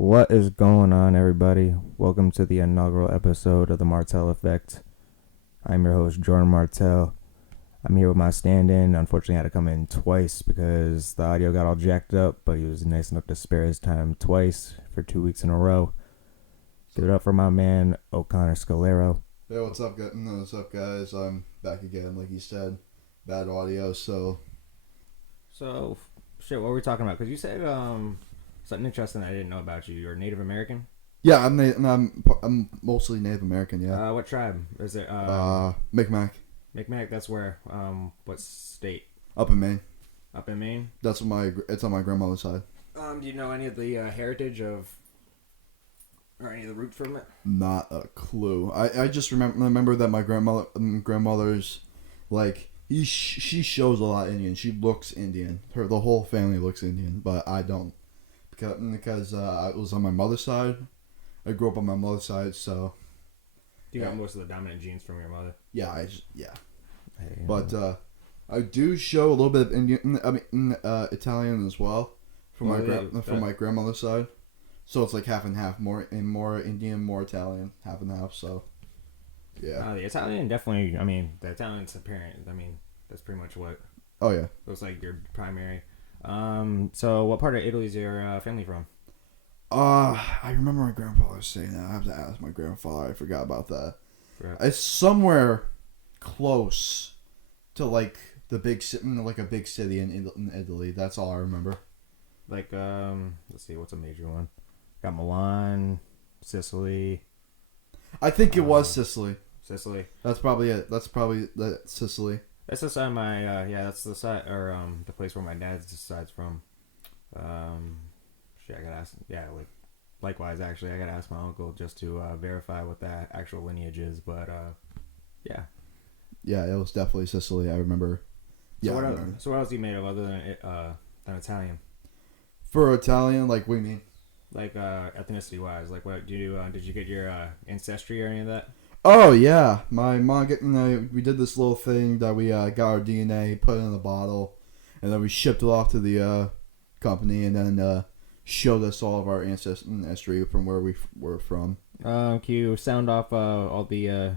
What is going on, everybody? Welcome to the inaugural episode of the Martell Effect. I'm your host, Jordon Martell. I'm here with my stand-in. Unfortunately, I had to come in twice because the audio got all jacked up, but he was nice enough to spare his time twice for 2 weeks in a row. Give it up for my man, Oconor Scolaro. Hey, what's up, guys? No, what's up, guys? I'm back again, like you said. Bad audio, so... So, what were we talking about? Because you said something interesting I didn't know about you. You're Native American? Yeah, I'm mostly Native American, yeah. What tribe? Is it? Micmac. Micmac, that's where? What state? Up in Maine. Up in Maine? It's on my grandmother's side. Do you know any of the heritage of, or any of the roots from it? Not a clue. I just remember that my grandmother's, like, she shows a lot Indian. She looks Indian. The whole family looks Indian, but I don't. Because I was on my mother's side. I grew up on my mother's side, so... You got most of the dominant genes from your mother. Yeah, Hey, But I do show a little bit of Indian, Italian as well from my grandmother's side. So it's like half and half, more Indian, more Italian, half and half. So yeah. The Italian definitely. I mean, the Italian's apparent. I mean, that's pretty much what. Oh yeah. Looks like your primary. So what part of Italy is your family from? I remember my grandfather saying that. I have to ask my grandfather. I forgot about that. Right. It's somewhere close to like the big city, like a big city in Italy. That's all I remember. Like let's see, what's a major one? Got Milan, Sicily. I think it was Sicily. Sicily. That's probably it. Sicily. That's the side my that's the side or the place where my dad's side's from. I gotta ask. Yeah, likewise, actually, I gotta ask my uncle just to verify what that actual lineage is. But yeah. Yeah, it was definitely Sicily. I remember. So what else are you made of other than Italian? For Italian, like what do you mean? Like ethnicity wise, like what do you did you get your ancestry or any of that? Oh yeah, my mom we did this little thing that we got our DNA, put it in a bottle, and then we shipped it off to the company, and then showed us all of our ancestry from where we were from. Can you sound off all the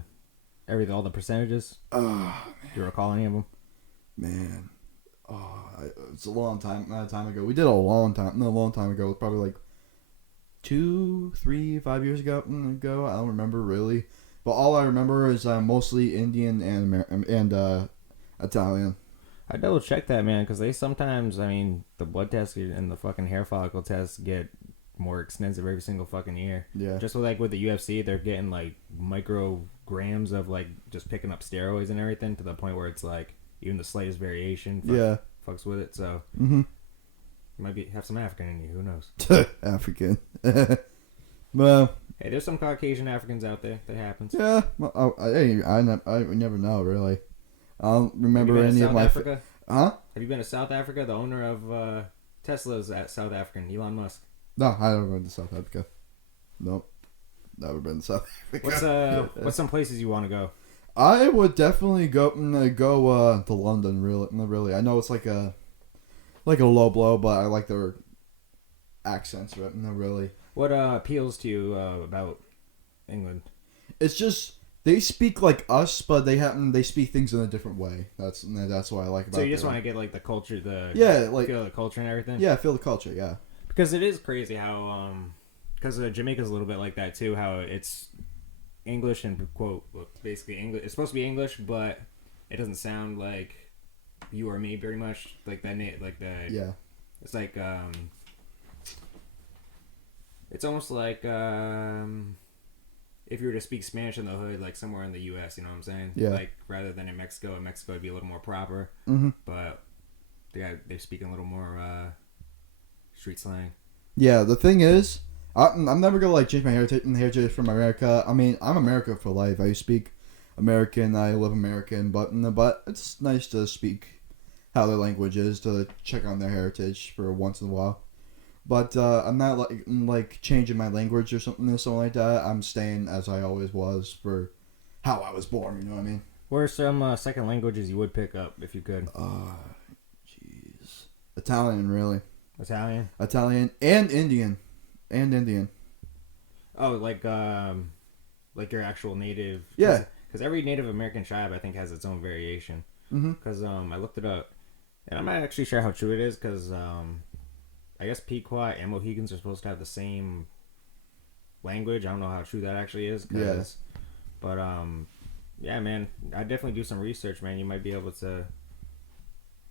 everything, all the percentages? Do you recall any of them? Man, it's a long time ago. We did a long time ago. It was probably like 2, 3, 5 years ago. I don't remember really, but all I remember is mostly Indian and Italian. I double check that, man, because they sometimes, I mean, the blood tests and the fucking hair follicle tests get more extensive every single fucking year. Yeah. Just with the UFC, they're getting like micrograms of like just picking up steroids and everything to the point where it's like even the slightest variation fucks with it. So you might have some African in you. Who knows? African. Well. Hey, there's some Caucasian Africans out there. That happens. Yeah. I never know really. I don't remember any of my... Africa? Huh? Have you been to South Africa? The owner of Tesla's at South African, Elon Musk. No, I never been to South Africa. Nope. Never been to South Africa. What's some places you want to go? I would definitely go to London, really. I know it's like a low blow, but I like their accents, really. What appeals to you about England? It's just... They speak like us, but they speak things in a different way. That's what I like about it. So you just want to get like the culture, feel the culture and everything? Yeah, feel the culture, yeah. Because it is crazy how, because Jamaica's a little bit like that too, how it's English and, quote, basically English. It's supposed to be English, but it doesn't sound like you or me very much. Like that, Yeah. It's like, it's almost like, if you were to speak Spanish in the hood, like somewhere in the U.S., you know what I'm saying? Yeah. Like, rather than in Mexico would be a little more proper. Mm-hmm. But they're speaking a little more street slang. Yeah, the thing is, I'm never going to, like, change my heritage from America. I mean, I'm American for life. I speak American, I live American, but it's nice to speak how their language is, to check on their heritage for once in a while. But I'm not like changing my language or something like that. I'm staying as I always was for how I was born. You know what I mean? What are some second languages you would pick up if you could? Jeez, Italian, really. Italian and Indian. and Indian. Oh, like your actual native. Yeah. Because every Native American tribe, I think, has its own variation. Mm-hmm. Because I looked it up, and I'm not actually sure how true it is. Because I guess Pequot and Mohegans are supposed to have the same language. I don't know how true that actually is. But yeah, man, I definitely do some research, man. You might be able to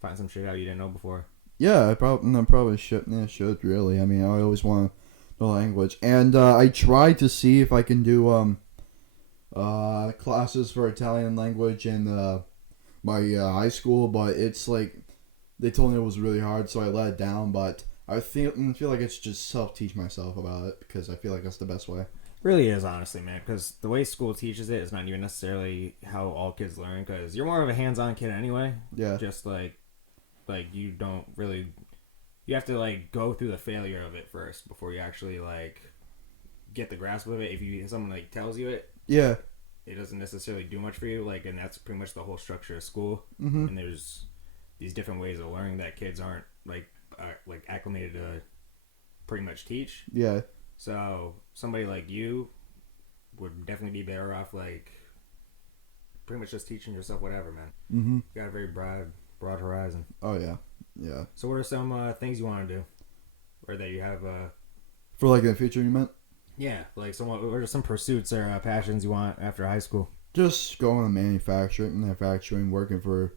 find some shit out you didn't know before. Yeah, I probably should. Yeah, should really. I mean, I always want to know language, and I tried to see if I can do classes for Italian language in my high school, but it's like they told me it was really hard, so I let it down. But I feel like it's just self-teach myself about it because I feel like that's the best way. Really is, honestly, man, because the way school teaches it is not even necessarily how all kids learn, because you're more of a hands-on kid anyway. Yeah. Just like you don't really, you have to like go through the failure of it first before you actually like get the grasp of it. If someone like tells you it, Yeah. it doesn't necessarily do much for you. Like, and that's pretty much the whole structure of school. Mm-hmm. And there's these different ways of learning that kids aren't like acclimated to pretty much teach. Yeah. So somebody like you would definitely be better off like pretty much just teaching yourself whatever, man. Mm-hmm. You got a very broad horizon. Oh yeah. Yeah. So what are some things you want to do, or that you have? For like in the future, you meant? Yeah, like what are some pursuits or passions you want after high school? Just going to manufacturing, working for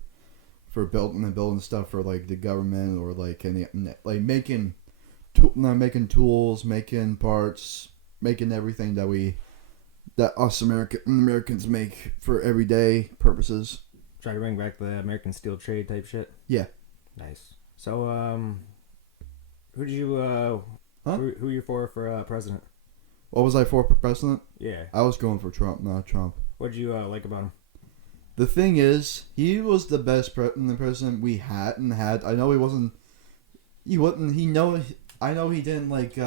building stuff for like the government or like making tools, making parts, making everything that us Americans make for everyday purposes. Try to bring back the American steel trade type shit. Yeah. Nice. So who did you who you for president? What was I for president? Yeah. I was going for Trump, not Trump. What did you like about him? The thing is, he was the best president we had. I know he wasn't. He wasn't. I know he didn't like.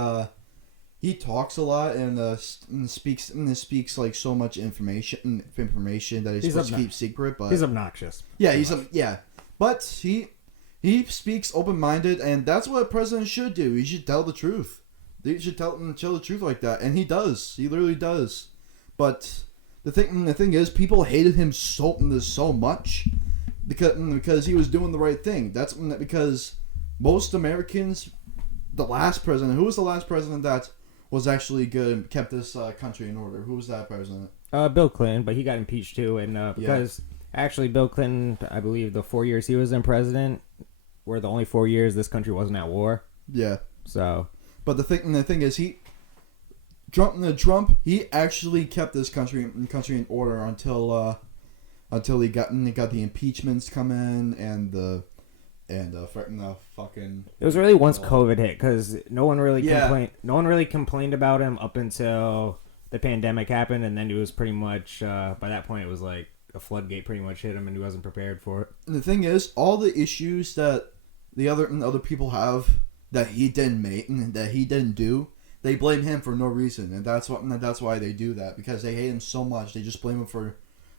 He talks a lot and speaks like so much information that he's supposed to keep secret. But he's obnoxious. Yeah, But he speaks open minded, and that's what a president should do. He should tell the truth. They should tell the truth like that, and he does. He literally does. But the thing is, people hated him so much because he was doing the right thing. That's because most Americans, who was the last president that was actually good and kept this country in order? Who was that president? Bill Clinton, but he got impeached too, and because actually Bill Clinton, I believe the 4 years he was in president were the only 4 years this country wasn't at war. Yeah. So. But the thing is, Trump, he actually kept this country in order until he got the impeachments come in and the fucking. It was really once COVID hit because no one really complained. No one really complained about him up until the pandemic happened, and then it was pretty much by that point it was like a floodgate pretty much hit him, and he wasn't prepared for it. And the thing is, all the issues that the other people have that he didn't make and that he didn't do, they blame him for no reason, and that's why they do that, because they hate him so much. They just blame him for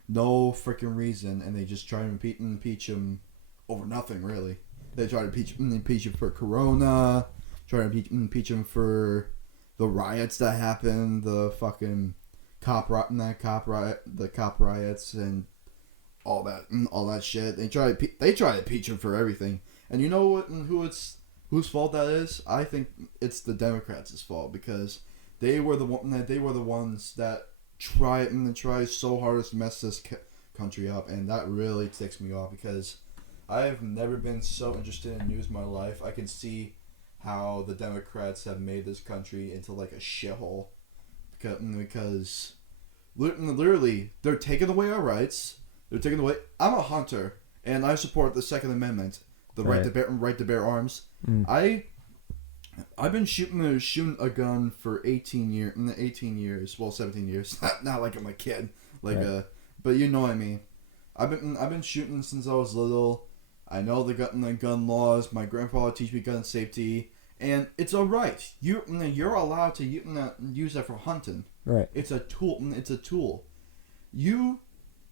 no freaking reason, and they just try to impeach him over nothing, really. They try to impeach him for Corona, try to impeach him for the riots that happened, the fucking cop riots, and all that shit. They try to impeach him for everything. And you know what? Whose fault that is? I think it's the Democrats' fault, because they were the ones that try so hard to mess this country up, and that really ticks me off, because I have never been so interested in news in my life. I can see how the Democrats have made this country into like a shithole, because literally they're taking away our rights. They're taking away. I'm a hunter, and I support the Second Amendment. The right to bear arms. Mm. I've been shooting a gun for 18 years. Well, 17 years. Not like I'm a kid. But you know what I mean. I've been shooting since I was little. I know the gun laws. My grandfather teach me gun safety, and it's alright. You're allowed to use that for hunting. Right. It's a tool.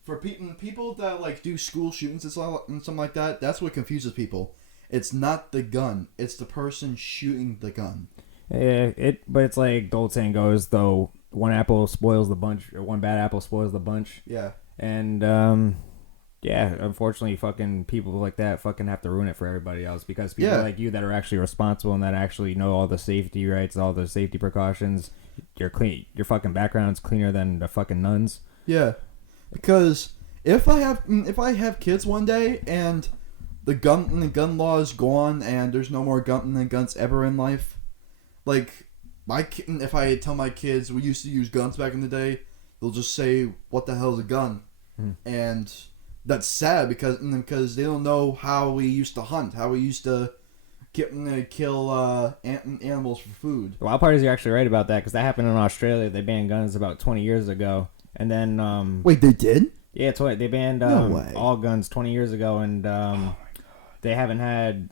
For people that like do school shootings and something like that, that's what confuses people. It's not the gun; it's the person shooting the gun. But it's like the old saying goes, though, one apple spoils the bunch, or one bad apple spoils the bunch. Yeah. And yeah, unfortunately, fucking people like that fucking have to ruin it for everybody else because people like you that are actually responsible and that actually know all the safety rights, all the safety precautions. You're clean. Your fucking background's cleaner than the fucking nuns. Yeah, because if I have kids one day and the gun law is gone and there's no more guns ever in life, like if I tell my kids we used to use guns back in the day, they'll just say, "What the hell is a gun?" And that's sad because they don't know how we used to hunt, how we used to kill animals for food. The wild part is you're actually right about that because that happened in Australia. They banned guns about 20 years ago, and then wait, they did? Yeah, they banned all guns 20 years ago, and they haven't had.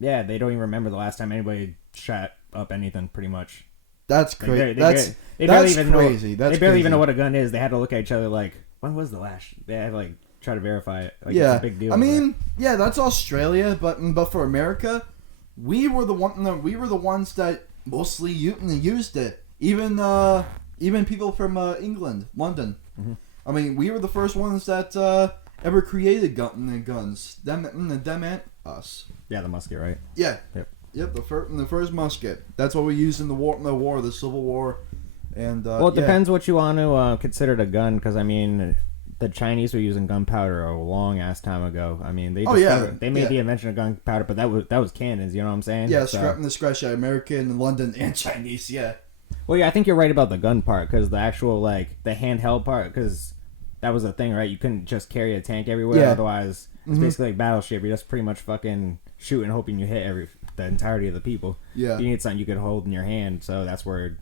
Yeah, they don't even remember the last time anybody shot up anything. Pretty much. That's crazy. They barely even know what a gun is. They had to look at each other like, when was the last? They had to like try to verify it. Like, yeah, it's a big deal. I mean, yeah, that's Australia, but for America, we were the ones that mostly used it. Even people from England, London. Mm-hmm. I mean, we were the first ones that ever created guns. Them and us. Yeah, the musket, right? Yeah. Yep. The first musket. That's what we used in the Civil War. And well, it depends what you want to consider a gun, because I mean, the Chinese were using gunpowder a long ass time ago. I mean, they made the invention of gunpowder, but that was cannons. You know what I'm saying? Yeah, the scratch American, London, and Chinese. Yeah. Well, yeah, I think you're right about the gun part, because the actual the handheld part, because that was the thing, right? You couldn't just carry a tank everywhere, otherwise it's basically like battleship. You're just pretty much fucking shooting, hoping you hit the entirety of the people. Yeah. You need something you could hold in your hand, so that's where.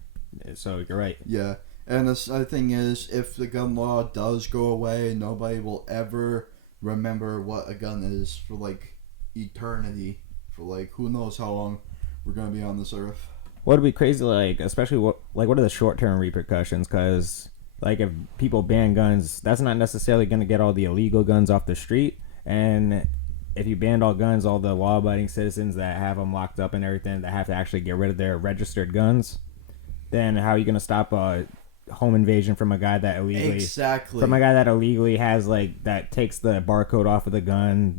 So you're right. Yeah, and the thing is, if the gun law does go away, nobody will ever remember what a gun is for like eternity, for like who knows how long we're gonna be on this earth. What would be crazy, like especially what are the short term repercussions? Because like if people ban guns, that's not necessarily gonna get all the illegal guns off the street, and if you banned all guns, all the law abiding citizens that have them locked up and everything that have to actually get rid of their registered guns. Then how are you going to stop a home invasion from a guy that illegally has that takes the barcode off of the gun,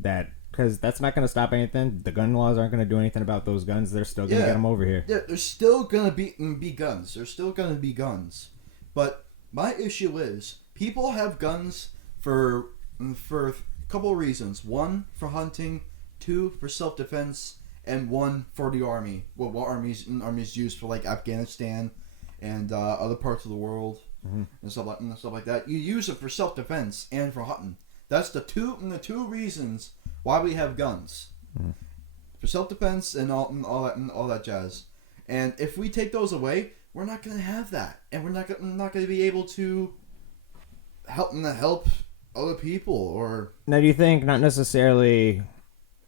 because that's not going to stop anything. The gun laws aren't going to do anything about those guns. They're still going to get them over here. Yeah, there's still going to be guns. There's still going to be guns. But my issue is people have guns for a couple of reasons. One, for hunting. Two, for self-defense. And one, for the army. Well, what armies use for like Afghanistan and other parts of the world, and stuff like that. You use it for self-defense and for hunting. That's the two reasons why we have guns, for self-defense and all that jazz. And if we take those away, we're not gonna have that, and we're not gonna be able to help other people. Or now, do you think not necessarily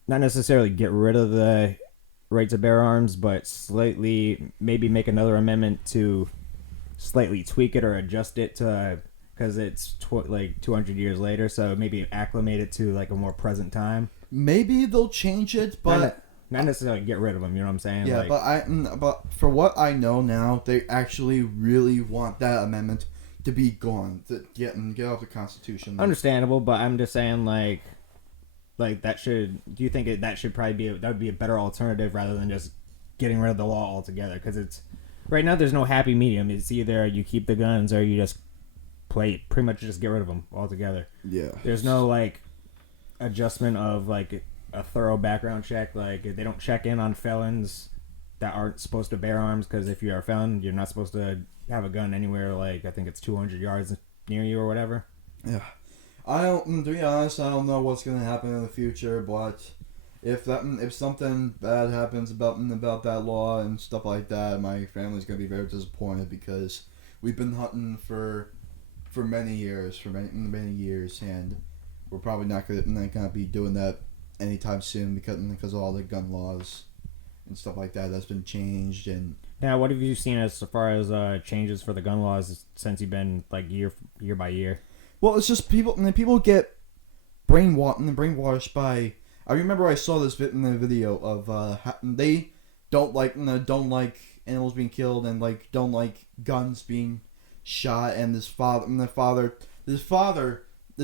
get rid of the right to bear arms, but slightly maybe make another amendment to slightly tweak it or adjust it to, because it's 200 years later, so maybe acclimate it to like a more present time. Maybe they'll change it, but not necessarily get rid of them. You know what I'm saying? Yeah, but for what I know now, they actually really want that amendment to be gone, to get off the Constitution. Understandable, but I'm just saying like that should. Do you think that should probably that would be a better alternative rather than just getting rid of the law altogether? Because it's right now there's no happy medium. It's either you keep the guns or you just pretty much just get rid of them altogether. Yeah. There's no adjustment of a thorough background check. Like they don't check in on felons that aren't supposed to bear arms, because if you're a felon, you're not supposed to have a gun anywhere. I think it's 200 yards near you or whatever. Yeah. To be honest, I don't know what's going to happen in the future, but if something bad happens about that law and stuff like that, my family's going to be very disappointed, because we've been hunting for many years, and we're probably not going to be doing that anytime soon because of all the gun laws and stuff like that that's been changed. And now, what have you seen as far as changes for the gun laws since you've been year by year? Well, it's just people get brainwashed by. I remember I saw this video of they don't like animals being killed, and like don't like guns being shot. And this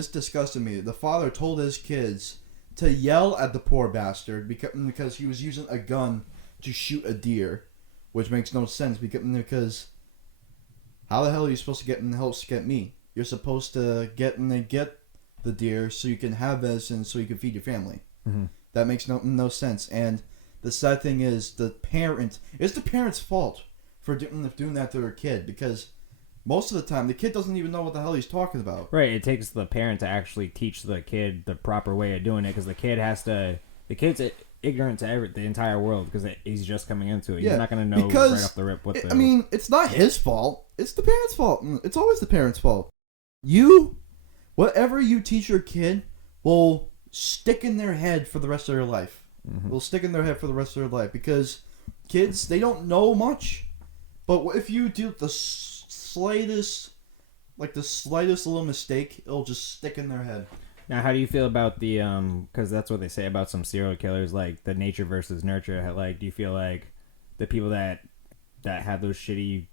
disgusted me. The father told his kids to yell at the poor bastard because he was using a gun to shoot a deer, which makes no sense because how the hell are you supposed to get me? You're supposed to get the deer so you can have venison so you can feed your family. Mm-hmm. That makes no sense. And the sad thing is it's the parent's fault for doing that to their kid, because most of the time the kid doesn't even know what the hell he's talking about. Right. It takes the parent to actually teach the kid the proper way of doing it, because the kid's ignorant to the entire world because he's just coming into it. Yeah, he's not going to know because, right off the rip I mean, it's not his fault. It's the parent's fault. It's always the parent's fault. Whatever you teach your kid will stick in their head for the rest of their life. Mm-hmm. Will stick in their head for the rest of their life, because kids, they don't know much, but if you do the slightest little mistake, it'll just stick in their head. Now, how do you feel about the because that's what they say about some serial killers, like the nature versus nurture. Like, do you feel like the people that have those shitty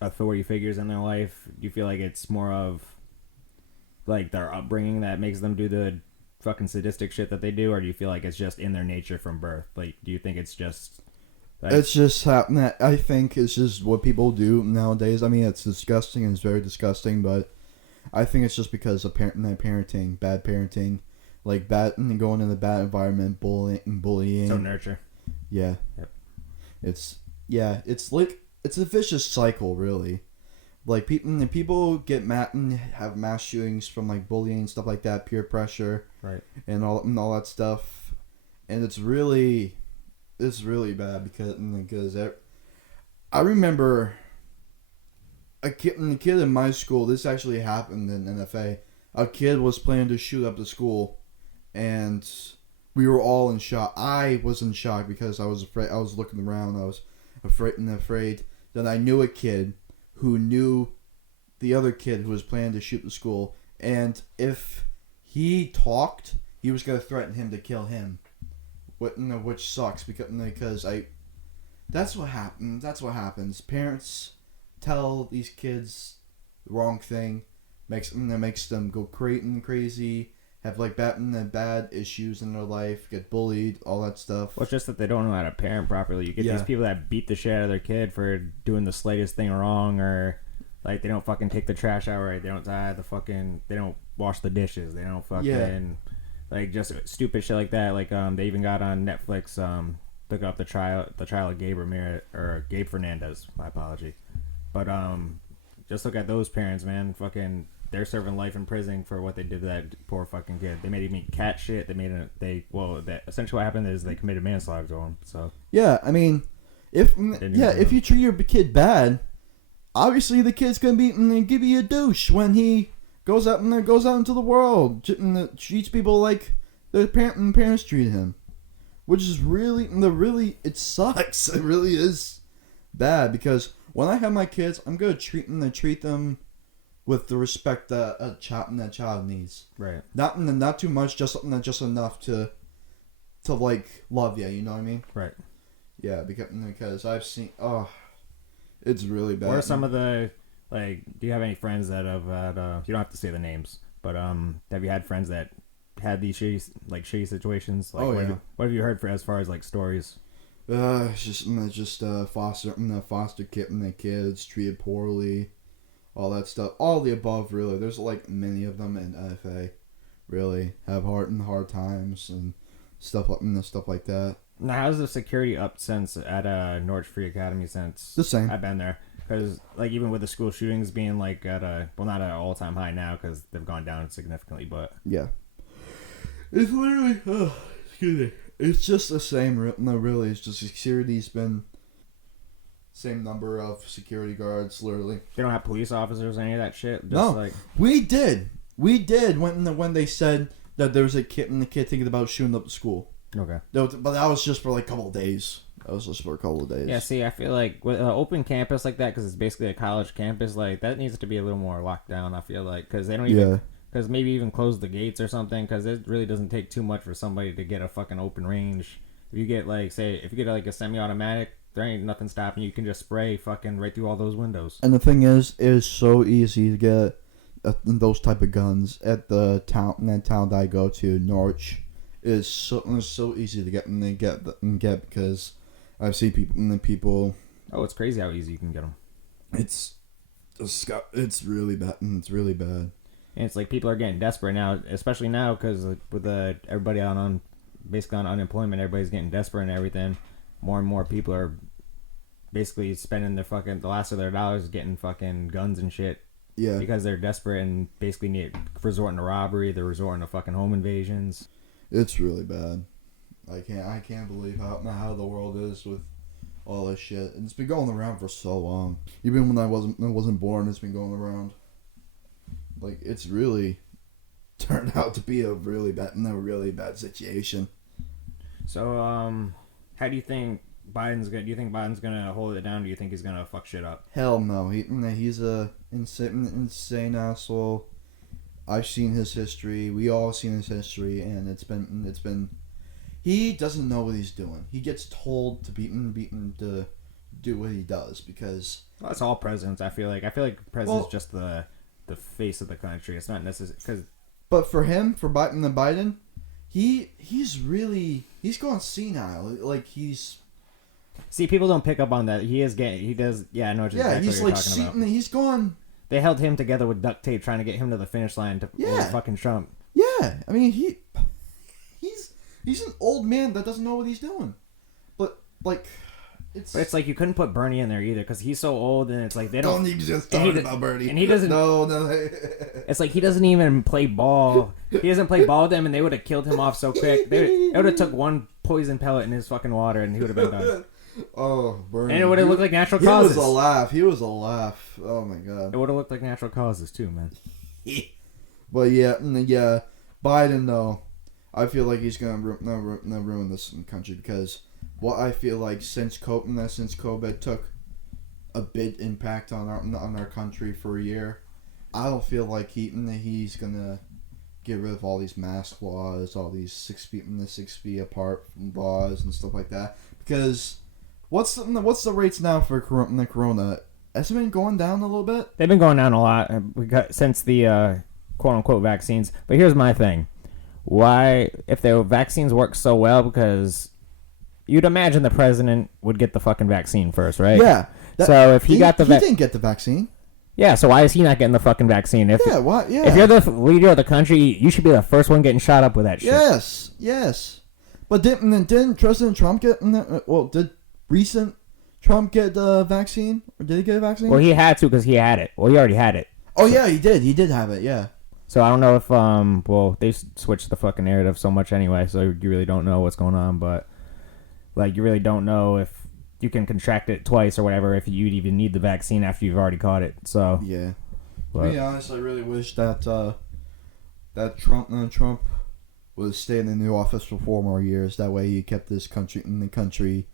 authority figures in their life, do you feel like it's more of like their upbringing that makes them do the fucking sadistic shit that they do, or do you feel like it's just in their nature from birth? Like, do you think it's just like, it's just happening? I think it's just what people do nowadays. I mean, it's disgusting and it's very disgusting, but I think it's just because of bad parenting, like going in a bad environment, bullying. So nurture. Yeah. Yep. It's like it's a vicious cycle, really. Like people get mad and have mass shootings from like bullying and stuff like that, peer pressure, right, and all that stuff, and it's really bad because I remember a kid in my school. This actually happened in NFA. A kid was planning to shoot up the school, and we were all in shock. I was in shock because I was afraid. I was looking around. I was afraid. Then I knew a kid who knew the other kid who was planning to shoot the school, and if he talked, he was going to threaten him to kill him. Which sucks because that's what happened. That's what happens. Parents tell these kids the wrong thing, makes them go crazy, have like bad issues in their life, get bullied, all that stuff. Well, it's just that they don't know how to parent properly. You get these people that beat the shit out of their kid for doing the slightest thing wrong, or like they don't fucking take the trash out right, they don't wash the dishes, they don't fucking like just stupid shit like that. Like they even got on Netflix look up the trial of Gabe Fernandez. My apology, but just look at those parents, man. Fucking, they're serving life in prison for what they did to that poor fucking kid. They made him eat cat shit. Essentially what happened is they committed manslaughter to him. So yeah, I mean, if you treat your kid bad, obviously the kid's gonna give you a douche when he goes out into the world and treats people like their parents treat him, which is really it sucks. It really is bad, because when I have my kids, I'm gonna treat them with the respect that a child needs. Right. Not too much, just enough to like love you. You know what I mean? Right. Yeah, because I've seen. Oh, it's really bad. What are some of the, like? Do you have any friends that have had? You don't have to say the names, but have you had friends that had these shitty situations? Like, what have you heard as far as like stories? It's just foster kids treated poorly, all that stuff, all the above. Really, there's like many of them in NFA. Really have hard times and stuff like that. Now, how's the security up since at Norwich Free Academy since? The same. I've been there, because like even with the school shootings being like at not at an all-time high now because they've gone down significantly, but yeah, it's literally excuse me. It's just the same. No, really, it's just security's been same number of security guards. Literally, they don't have police officers or any of that shit. Just no, like we did when they said that there was a kid thinking about shooting up the school. Okay, but that was just for like a couple of days. Yeah, see, I feel like with an open campus like that, because it's basically a college campus, like that needs to be a little more locked down. I feel like because they don't even. Because maybe even close the gates or something, because it really doesn't take too much for somebody to get a fucking open range If you get like a semi-automatic, there ain't nothing stopping you. You can just spray fucking right through all those windows. And the thing is, it is so easy to get those type of guns at that town that I go to, Norwich. It's so easy to get because I've seen people. Oh, it's crazy how easy you can get them. It's really bad. It's really bad. And it's like people are getting desperate now, especially now because with everybody basically on unemployment, everybody's getting desperate and everything. More and more people are basically spending the last of their dollars getting fucking guns and shit. Yeah. Because they're desperate and basically resorting to robbery. They're resorting to fucking home invasions. It's really bad. I can't believe how the world is with all this shit. And it's been going around for so long. Even when I wasn't born, it's been going around. Like, it's really turned out to be a really bad situation. So, how do you think Biden's gonna hold it down? Do you think he's gonna fuck shit up? Hell no. He's a insane asshole. I've seen his history. We all seen his history, and it's been. He doesn't know what he's doing. He gets told to beaten to do what he does because. Well, that's all presidents. I feel like president's just the face of the country. It's not necessary because. But for Biden, he's going senile. Like he's. See, people don't pick up on that. He does. Yeah, I know exactly what you're talking about. He's gone. They held him together with duct tape, trying to get him to the finish line to fucking Trump. Yeah, I mean he's an old man that doesn't know what he's doing. But like, it's like you couldn't put Bernie in there either because he's so old, and it's like they don't. Don't even just talk about Bernie. And he doesn't. No. It's like he doesn't even play ball. He doesn't play ball with them, and they would have killed him off so quick. It would have took one poison pellet in his fucking water, and he would have been done. Oh, Bernie. And it would have looked like natural causes. He was a laugh. Oh my god. It would have looked like natural causes too, man. But yeah, Biden though, I feel like he's gonna ruin this country because what I feel like since COVID took a big impact on our country for a year, I don't feel like he's gonna get rid of all these mask laws, all these 6 feet apart laws and stuff like that because. What's the rates now for corona? Has it been going down a little bit? They've been going down a lot since the quote unquote vaccines. But here's my thing: why, if the vaccines work so well, because you'd imagine the president would get the fucking vaccine first, right? Yeah. So if he didn't get the vaccine. Yeah. So why is he not getting the fucking vaccine? If you're the leader of the country, you should be the first one getting shot up with that shit. Yes. But didn't President Trump get? Did recent Trump get the vaccine? Or did he get a vaccine? Well, he had to because he had it. Well, he already had it. Oh, yeah, he did. He did have it, yeah. So I don't know if, they switched the fucking narrative so much anyway, so you really don't know what's going on, but, like, you really don't know if you can contract it twice or whatever, if you'd even need the vaccine after you've already caught it, so. Yeah. To be honest, I really wish that Trump would stay in the new office for 4 more years. That way he kept this country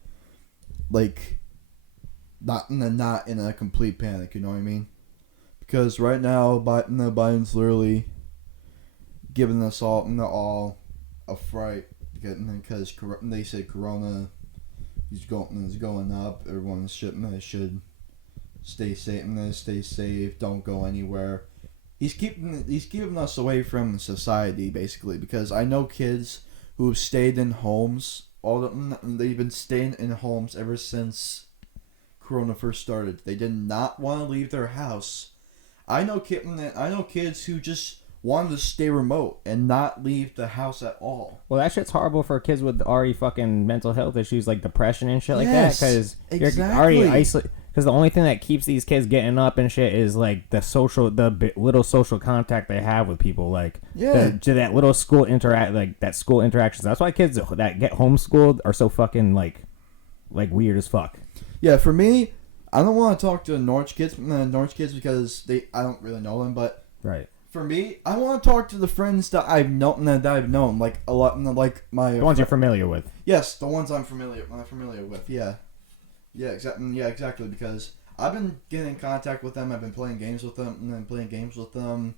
like not in a complete panic, you know what I mean? Because right now Biden's literally giving us all a fright because they said corona is going up. Everyone should stay safe, don't go anywhere. He's keeping us away from society basically because I know kids who've stayed in homes. They've been staying in homes ever since Corona first started. They did not want to leave their house. I know kids who just wanted to stay remote and not leave the house at all. Well, that shit's horrible for kids with already fucking mental health issues like depression and shit like that. Because you're already isolated. Because the only thing that keeps these kids getting up and shit is like the little social contact they have with people, like that little school school interactions. That's why kids that get homeschooled are so fucking like weird as fuck. Yeah, for me, I don't want to talk to Norwich kids because I don't really know them, but right. For me, I want to talk to the friends that I've known like a lot, like the ones you're familiar with. Yes, the ones I'm familiar with. Yeah. Yeah, exactly. Because I've been getting in contact with them. I've been playing games with them.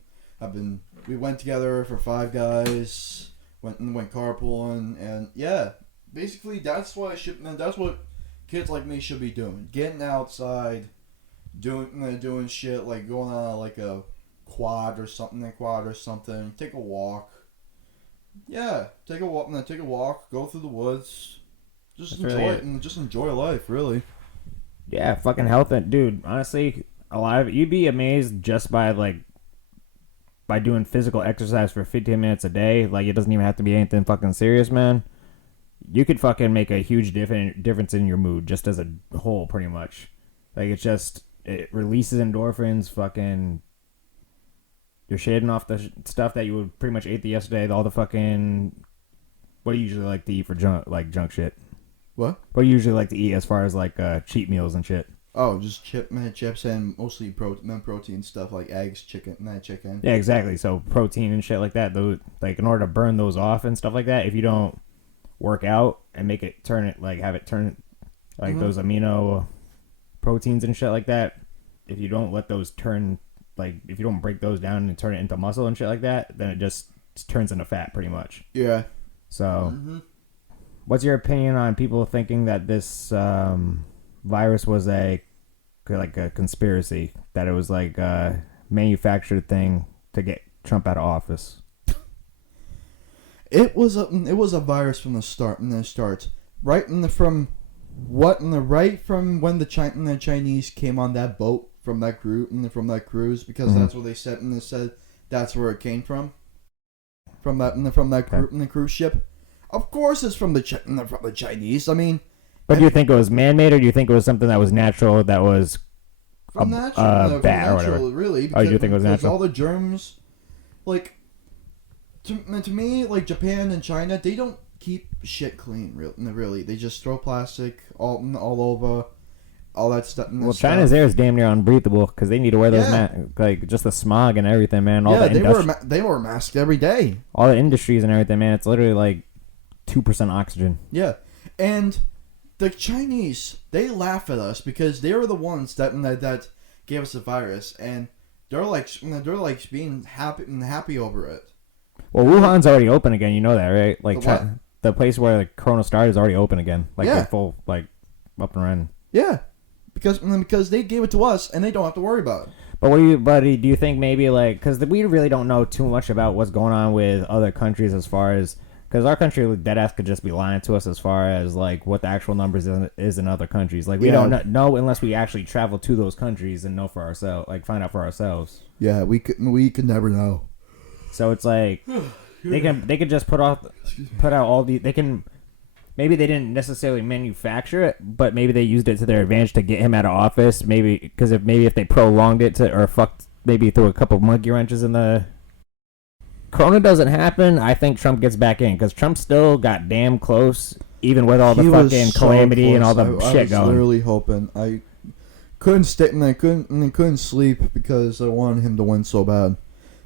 We went together for Five Guys. Went carpooling, and yeah, Basically, that's what that's what kids like me should be doing. Getting outside, doing shit like going on like a quad or something. Take a walk. Yeah, take a walk. Take a walk. Go through the woods. Just That's enjoy really it and just enjoy life. Really. Yeah, fucking health and dude, honestly, a lot of it, you'd be amazed just by doing physical exercise for 15 minutes a day. Like it doesn't even have to be anything fucking serious, man. You could fucking make a huge difference in your mood just as a whole, pretty much. Like it releases endorphins. Fucking, you're shading off the stuff that you would pretty much ate yesterday. All the fucking, what do you usually like to eat for junk shit? What? What do you usually like to eat as far as like cheat meals and shit? Oh, just chips and mostly protein stuff like eggs, chicken. Yeah, exactly. So protein and shit like that. Those, like, in order to burn those off and stuff like that, if you don't work out and have it turn those amino proteins and shit like that, if you don't let those turn, like if you don't break those down and turn it into muscle and shit like that, then it just turns into fat pretty much. Yeah. So, what's your opinion on people thinking that this virus was a conspiracy, that it was like a manufactured thing to get Trump out of office? It was a virus from the start. From when the Chinese came on that boat from that cruise, because that's what they said, and they said that's where it came from that cruise ship. Of course, it's from the Chinese. I mean, but do you think it was man-made, or do you think it was something that was natural, that was bat or whatever? Really? Because, you think it was natural? All the germs, like, to me, like Japan and China, they don't keep shit clean. Really, they just throw plastic all over, all that stuff. Well, China's air is damn near unbreathable because they need to wear those like just the smog and everything, man. They wear masks every day. All the industries and everything, man. It's literally like 2% oxygen. Yeah, and the Chinese, they laugh at us because they were the ones that gave us the virus, and they're like being happy over it. Well, Wuhan's already open again. You know that, right? Like The the place where the corona started is already open again. Like Yeah. they're full, like up and running. Yeah, because they gave it to us, and they don't have to worry about it. But do you think maybe like, because we really don't know too much about what's going on with other countries as far as, because our country deadass could just be lying to us as far as like what the actual numbers is in other countries. Like we don't know unless we actually travel to those countries and know for ourselves, like find out for ourselves. Yeah, we could never know. So it's like they could just put out all the, they can, maybe they didn't necessarily manufacture it, but maybe they used it to their advantage to get him out of office. Maybe because if they prolonged it or fucked, maybe threw a couple monkey wrenches in the. Corona doesn't happen, I think Trump gets back in because Trump still got damn close, even with all the fucking calamity and all the shit going. I was literally hoping. I couldn't stay and I couldn't sleep because I wanted him to win so bad.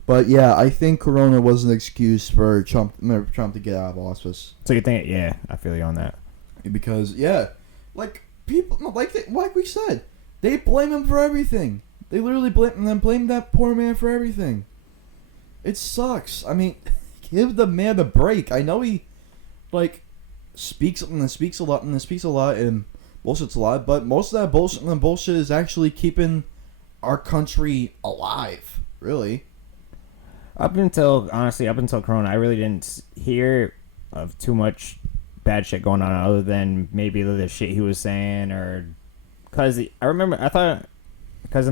But yeah, I think Corona was an excuse for Trump to get out of office. So you think? Yeah, I feel you on that. Because like people, like we said, they blame him for everything. They literally blame that poor man for everything. It sucks. I mean, give the man a break. I know he speaks a lot and bullshits a lot, but most of that bullshit is actually keeping our country alive. Really. Up until Corona, I really didn't hear of too much bad shit going on other than maybe the shit he was saying, or because in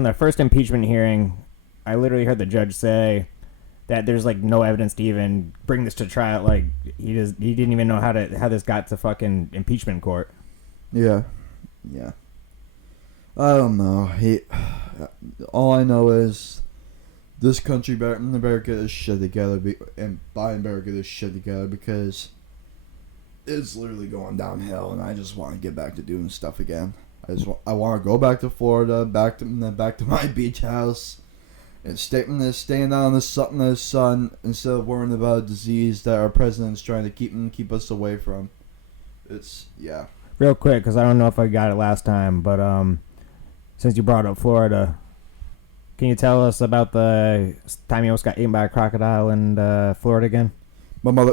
the first impeachment hearing, I literally heard the judge say that there's like no evidence to even bring this to trial. Like he didn't even know how this got to fucking impeachment court. Yeah. I don't know. All I know is this country better get this shit together, and Biden better get this shit together because it's literally going downhill, and I just want to get back to doing stuff again. I want to go back to Florida, back to my beach house, and staying out in the sun instead of worrying about a disease that our president's trying to keep us away from. Real quick, because I don't know if I got it last time, but since you brought up Florida, can you tell us about the time you almost got eaten by a crocodile in Florida again? My mother,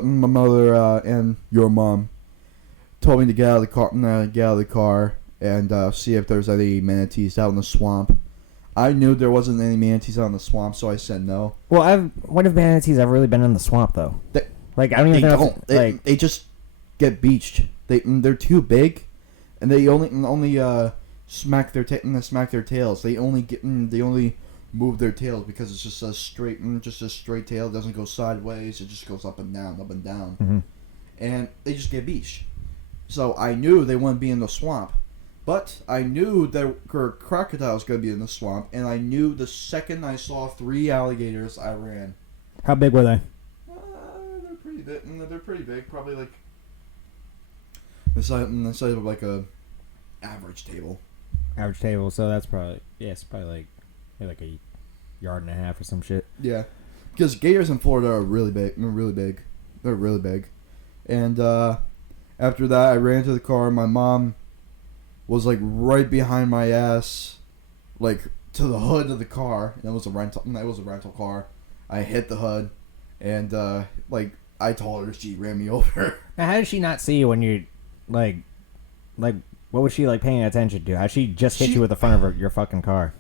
and your mom told me to get out of the car, and see if there's any manatees out in the swamp. I knew there wasn't any manatees out in the swamp, so I said no. Well, when have manatees ever really been in the swamp though? I don't even know. They just get beached. They're too big, and they only smack their tails. They only move their tails because it's just a straight tail. It doesn't go sideways. It just goes up and down, Mm-hmm. and they just get beached. So I knew they wouldn't be in the swamp, but I knew there were crocodiles going to be in the swamp, and I knew the second I saw 3 alligators, I ran. How big were they? They're pretty big. They're pretty big. Probably like the size of like a average table. Average table. So that's probably it's probably like a yard and a half or some shit. Yeah, because gators in Florida are really big. They're really big. And after that, I ran to the car. My mom was like right behind my ass, like to the hood of the car. And it was a rental car. I hit the hood, and I told her, she ran me over. Now, how did she not see you when you like what was she like paying attention to? How she just hit you with the front of your fucking car?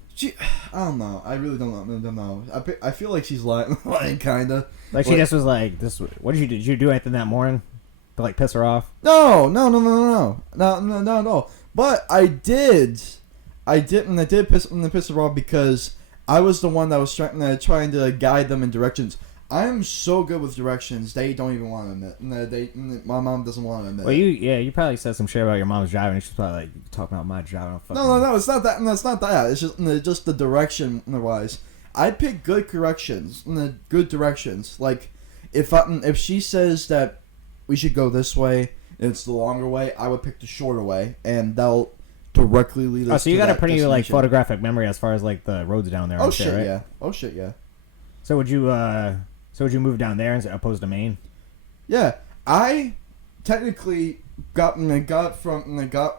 I don't know. I really don't know. I feel like she's lying kinda. Like she just was like, "This. What did you do? Did you do anything that morning to like piss her off?" No. But I did piss her off because I was the one that was trying to guide them in directions. I'm so good with directions. They don't even want to admit. My mom doesn't want to admit. Well, you probably said some shit about your mom's driving. She's probably like talking about my driving. No. It's not that. No, it's not that. It's just the direction wise. I pick good corrections. Good directions. Like if she says that we should go this way and it's the longer way, I would pick the shorter way, and that'll directly lead us. Oh, so you got a pretty like photographic memory as far as like the roads down there. Oh shit, right? yeah. Oh shit, yeah. So would you move down there as opposed to Maine? Yeah, I technically got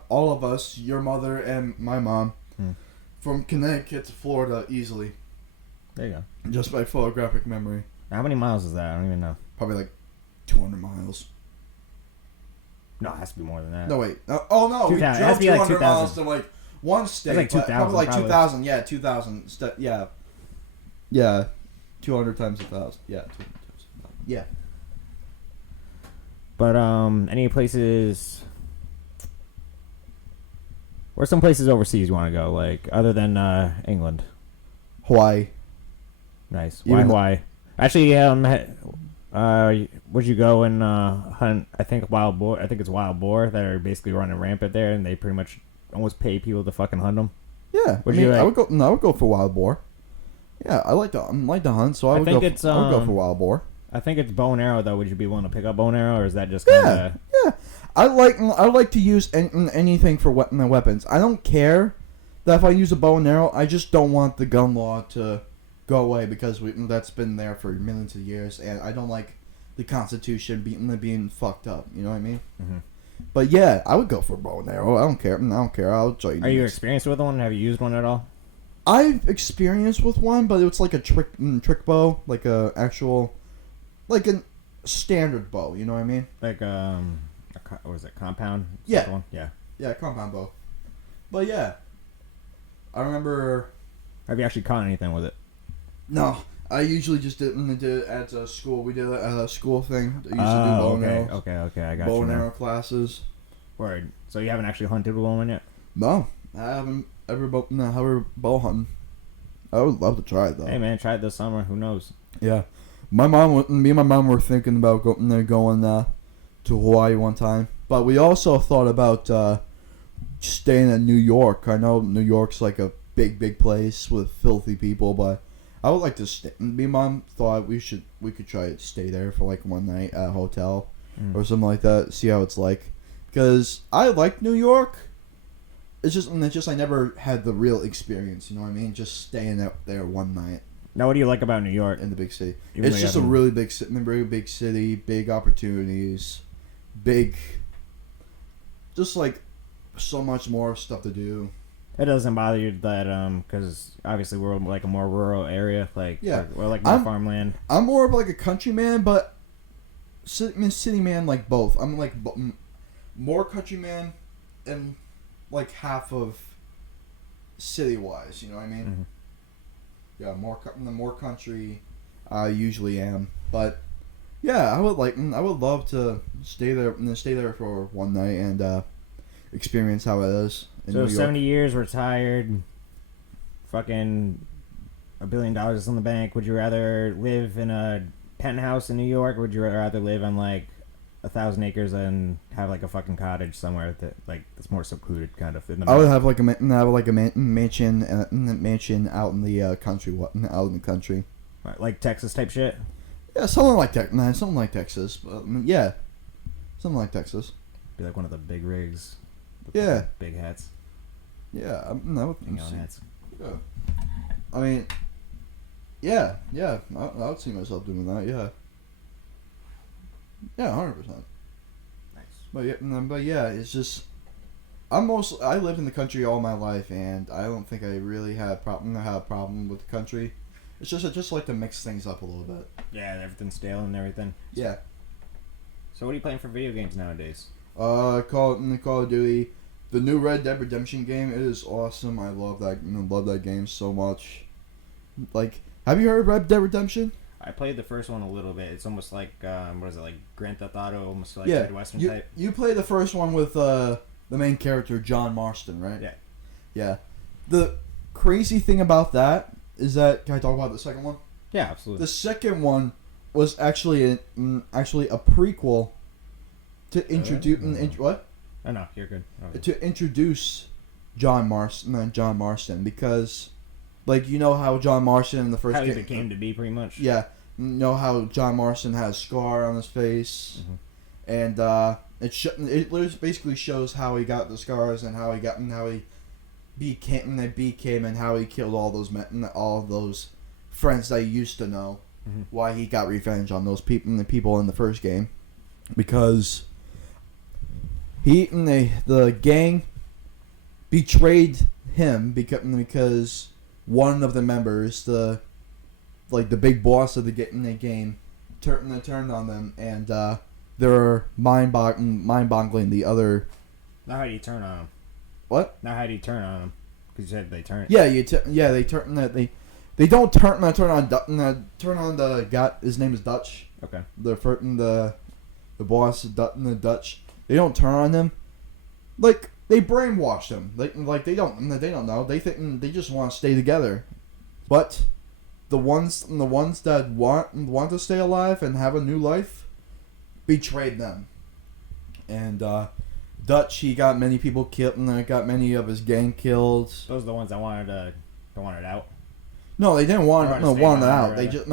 all of us, your mother and my mom, from Connecticut to Florida easily. There you go. Just by photographic memory. How many miles is that? I don't even know. Probably like 200 miles. No, it has to be more than that. No, wait. Oh, no. We drove 200 miles to like one state. Like 2,000. Probably like 2,000. Yeah, 2,000. Yeah. Yeah. 200 times 1,000. Yeah. 200 times 1,000. Yeah. But, any places... Where's some places overseas you want to go, like, other than England? Hawaii. Nice. Why Hawaii? Actually, would you go and hunt? I think wild boar. I think it's wild boar that are basically running rampant there, and they pretty much almost pay people to fucking hunt them. Yeah, I would go. No, I would go for wild boar. Yeah, I like to hunt, so I would go for wild boar. I think it's bow and arrow though. Would you be willing to pick up bow and arrow, or is that just kind of? Yeah. I like to use anything for weapons. I don't care that if I use a bow and arrow. I just don't want the gun law to go away because that's been there for millions of years, and I don't like the Constitution being fucked up. You know what I mean? Mm-hmm. But yeah, I would go for a bow and arrow. I don't care. I'll join you. Are you experienced with one? Have you used one at all? I've experienced with one, but it's like a trick bow, like a actual, like a standard bow. You know what I mean? Like what was it? Compound? Yeah. One? Yeah. Yeah, compound bow. But yeah, I remember. Have you actually caught anything with it? No, I usually just did it at school. We did a school thing. I used to do bow and arrows. Okay, I got bow you. and now. arrow classes. Word. So you haven't actually hunted with one yet? No, I haven't ever bow hunting. I would love to try it though. Hey man, try it this summer. Who knows? Yeah, me and my mom were thinking about going to Hawaii one time, but we also thought about staying in New York. I know New York's like a big place with filthy people, but I would like to stay. Me and Mom thought we could try to stay there for like one night at a hotel or something like that. See how it's like, because I like New York. It's just I never had the real experience. You know what I mean? Just staying out there one night. Now, what do you like about New York? In the big city, it's just a really big city, big opportunities, just like so much more stuff to do. It doesn't bother you that because obviously we're like a more rural area, like we're like more farmland. I'm more of like a country man, but city man, like both. I'm like more countryman and like half of city wise. You know what I mean? Mm-hmm. Yeah, the more country I usually am, but yeah, I would love to stay there for one night and experience how it is in So New York. 70 years, retired, fucking $1 billion is in the bank. Would you rather live in a penthouse in New York, or would you rather live on like 1,000 acres and have like a fucking cottage somewhere that's more secluded, kind of? I would have like a mansion out in the country. Out in the country? Like Texas type shit. Yeah, something like something like Texas. But, yeah, something like Texas. Be like one of the big rigs. Yeah. Big hats. Yeah, I would Big hats. Yeah. I mean, yeah, I would see myself doing that. Yeah. Yeah, 100%. Nice. But yeah, it's just I lived in the country all my life, and I don't think I really have a problem with the country. It's just I just like to mix things up a little bit. Yeah, everything's stale and everything. Yeah. So what are you playing for video games nowadays? Call of Duty, the new Red Dead Redemption game. It is awesome. I love that game so much. Like, have you heard of Red Dead Redemption? I played the first one a little bit. It's almost like what is it, like Grand Theft Auto, almost like Yeah, Midwestern type. You played the first one with the main character John Marston, right? Yeah. Yeah. The crazy thing about that is that, can I talk about the second one? Yeah, absolutely. The second one was actually a prequel to introduce what? Oh no, you're good. Okay. To introduce John Marston, because, like, you know how John Marston in the first how he game became to be, pretty much. Yeah, you know how John Marston has a scar on his face, and it basically shows how he got the scars and how he became and how he killed all those friends that he used to know. Why he got revenge on those people in the first game, because the gang betrayed him because one of the members, the big boss of the game, turned on them, and they're mind-boggling the other. Now how do you turn on him? What? Now how do you turn on him? Because you said they turn. Yeah, they turn that they don't turn on the guy. His name is Dutch. Okay. The boss, the Dutch. They don't turn on him. Like, they brainwash him. Like they don't know. They think they just want to stay together. But the ones that want to stay alive and have a new life betrayed them. And Dutch, he got many people killed, and got many of his gang killed. Those are the ones that wanted out. No, they didn't want it out. Rather. They just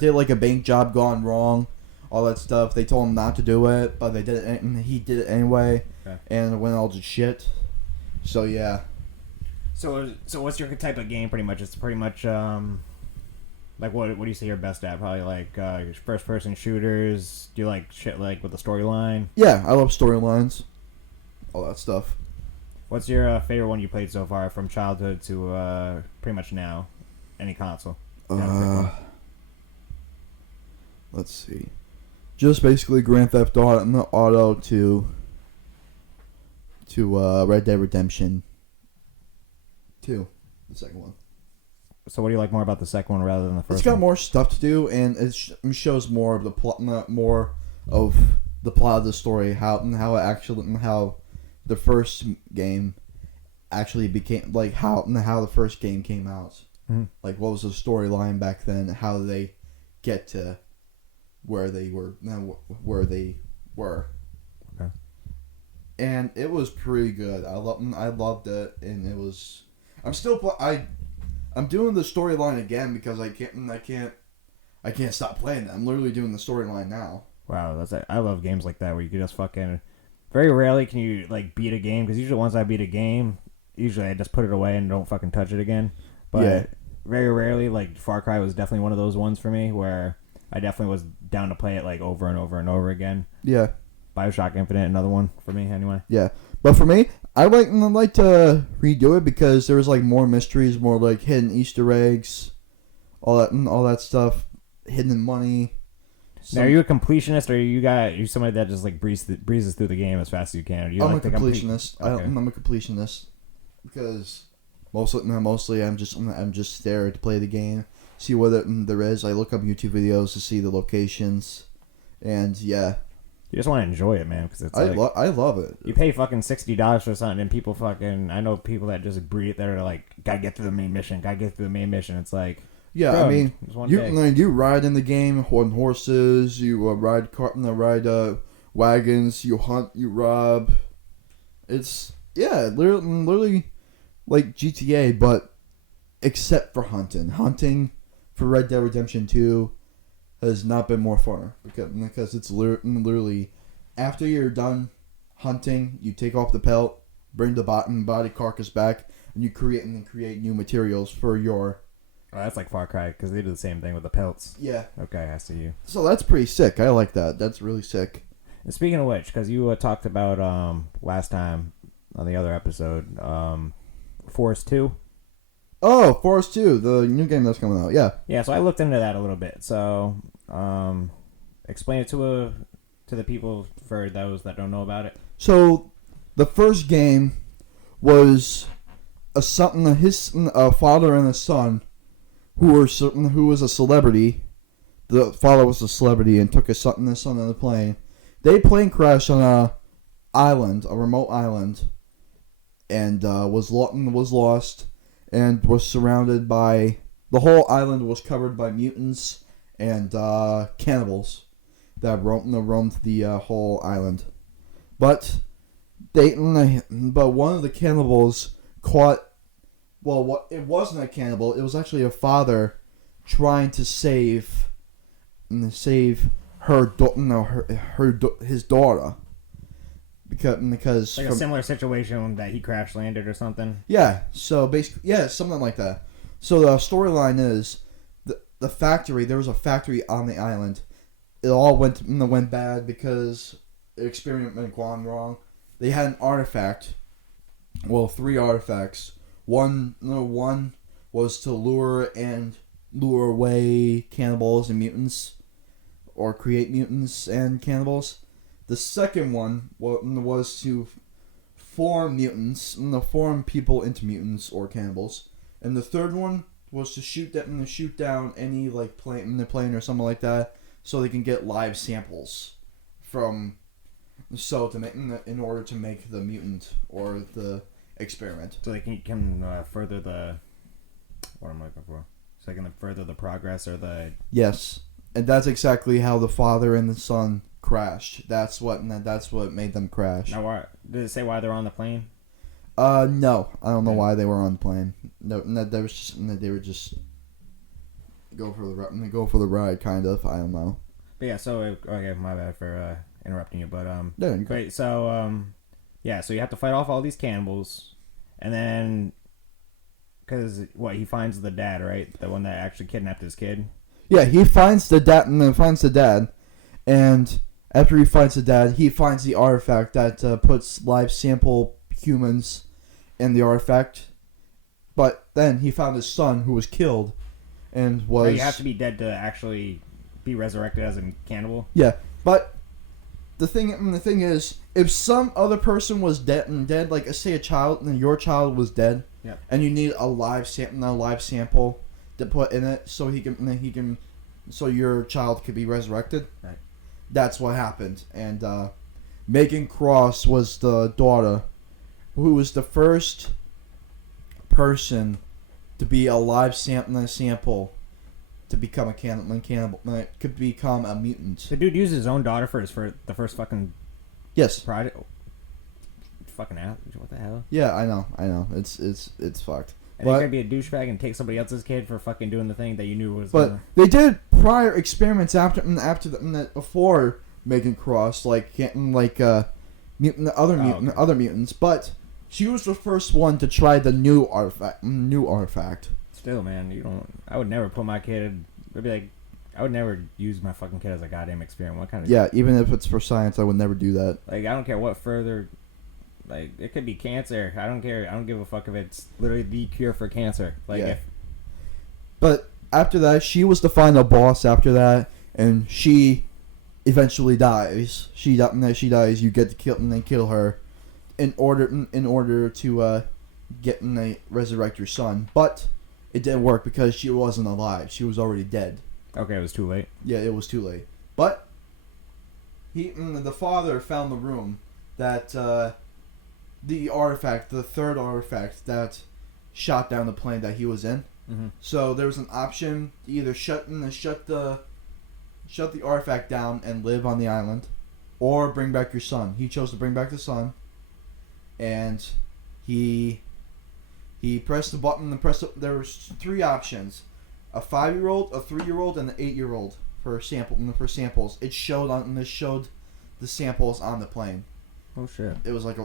did like a bank job gone wrong, all that stuff. They told him not to do it, but they did it, and he did it anyway, and it went all to shit. So yeah. So what's your type of game? Pretty much, it's pretty much like what do you say you're best at? Probably like first person shooters. Do you like shit like with the storyline? Yeah, I love storylines, all that stuff. What's your favorite one you played so far, from childhood to pretty much now? Any console? Let's see. Just basically Grand Theft Auto to Red Dead Redemption 2, the second one. So what do you like more about the second one rather than the first one? It's got more stuff to do, and it shows more of the plot, more of the plot of the story, how the first game actually became, like how the first game came out. Like, what was the storyline back then? How did they get to where they were? Okay. And it was pretty good. I loved it, and it was. I'm doing the storyline again because I can't stop playing it. I'm literally doing the storyline now. Wow, I love games like that where you can just fucking. Very rarely can you like beat a game, because usually once I beat a game, usually I just put it away and don't fucking touch it again. But yeah. Very rarely, like Far Cry was definitely one of those ones for me where I definitely was down to play it like over and over and over again. Yeah. BioShock Infinite, another one for me anyway. Yeah, but for me, I like to redo it because there was like more mysteries, more like hidden Easter eggs, all that stuff, hidden money. Now, are you a completionist, or you somebody that just like breezes through the game as fast as you can? Or do you I'm like a completionist. Okay. I'm a completionist because mostly I'm just there to play the game, see what there is. I look up YouTube videos to see the locations, and yeah. You just want to enjoy it, man, because it's I love it. You pay fucking $60 for something, and people fucking... I know people that just breathe that are like, gotta get through the main mission, It's like... Yeah, bro, I mean, you ride in the game on horses, you ride wagons, you hunt, you rob. It's, literally like GTA, but except for hunting. Hunting for Red Dead Redemption 2 has not been more fun because it's literally after you're done hunting, you take off the pelt, bring the body carcass back, and you create new materials for your. Oh, that's like Far Cry because they do the same thing with the pelts. Yeah. Okay, I see you. So that's pretty sick. I like that. That's really sick. And speaking of which, because you talked about last time on the other episode, Forest 2. Oh, Forest 2, the new game that's coming out. Yeah. Yeah, so I looked into that a little bit. So, explain it to the people for those that don't know about it. So, the first game was a father and a son who was a celebrity. The father was a celebrity and took his son on the plane. They plane crashed on a remote island, and was lost. And was surrounded by... The whole island was covered by mutants and cannibals that roamed the whole island. But one of the cannibals caught... Well, it wasn't a cannibal. It was actually a father trying to save his daughter. Because like a similar situation that he crash landed or something. Yeah, so basically, something like that. So the storyline is the factory. There was a factory on the island. It all went bad because the experiment went gone wrong. They had an artifact. Well, 3 artifacts. One was to lure away cannibals and mutants, or create mutants and cannibals. The second one was to form mutants, form people into mutants or cannibals, and the third one was to shoot down any plane or something like that, so they can get live samples in order to make the mutant or the experiment. So they can further the... What am I looking for? So they can further the progress or the... Yes, and that's exactly how the father and the son crashed. That's what made them crash. Now, why did it say why they're on the plane? No, I don't know why they were on the plane. No, they were just go for the ride, kind of. I don't know. But yeah, so okay, my bad for interrupting you, but no, great. So yeah, so you have to fight off all these cannibals, and then because he finds the dad, right? The one that actually kidnapped his kid. Yeah, he finds the dad, and after he finds the dad, he finds the artifact that puts live sample humans in the artifact. But then he found his son, who was killed, and was... So you have to be dead to actually be resurrected as a cannibal? Yeah, but the thing is, if some other person was dead, like say a child, and your child was dead, yeah, and you need a live sample to put in it, so so your child could be resurrected. Right. That's what happened, and Megan Cross was the daughter, who was the first person to be a live sample to become a cannibal, could become a mutant. The dude used his own daughter for the first fucking... Yes. Project. Fucking out. What the hell? Yeah, I know. It's fucked. And you're gonna be a douchebag and take somebody else's kid for fucking doing the thing that you knew was... But they did prior experiments before Megan Cross, other mutants, but she was the first one to try the new artifact. Still, man, I would never put my kid... I'd be like... I would never use my fucking kid as a goddamn experiment. What kind of... Yeah, even if it's for science, I would never do that. Like, I don't care what further... Like, it could be cancer. I don't care. I don't give a fuck if it's literally the cure for cancer. Like, yeah. But after that, she was the final boss after that, and she eventually dies. She dies. You get to kill her in order to get and resurrect your son. But it didn't work because she wasn't alive. She was already dead. Okay, it was too late. Yeah, it was too late. But the father found the room that the artifact, the third artifact that shot down the plane that he was in. Mm-hmm. So there was an option to either shut the artifact down and live on the island, or bring back your son. He chose to bring back the son, and he pressed the button and there was 3 options: a 5-year-old, a 3-year-old, and an 8-year-old for samples. It showed the samples on the plane. Oh shit! It was like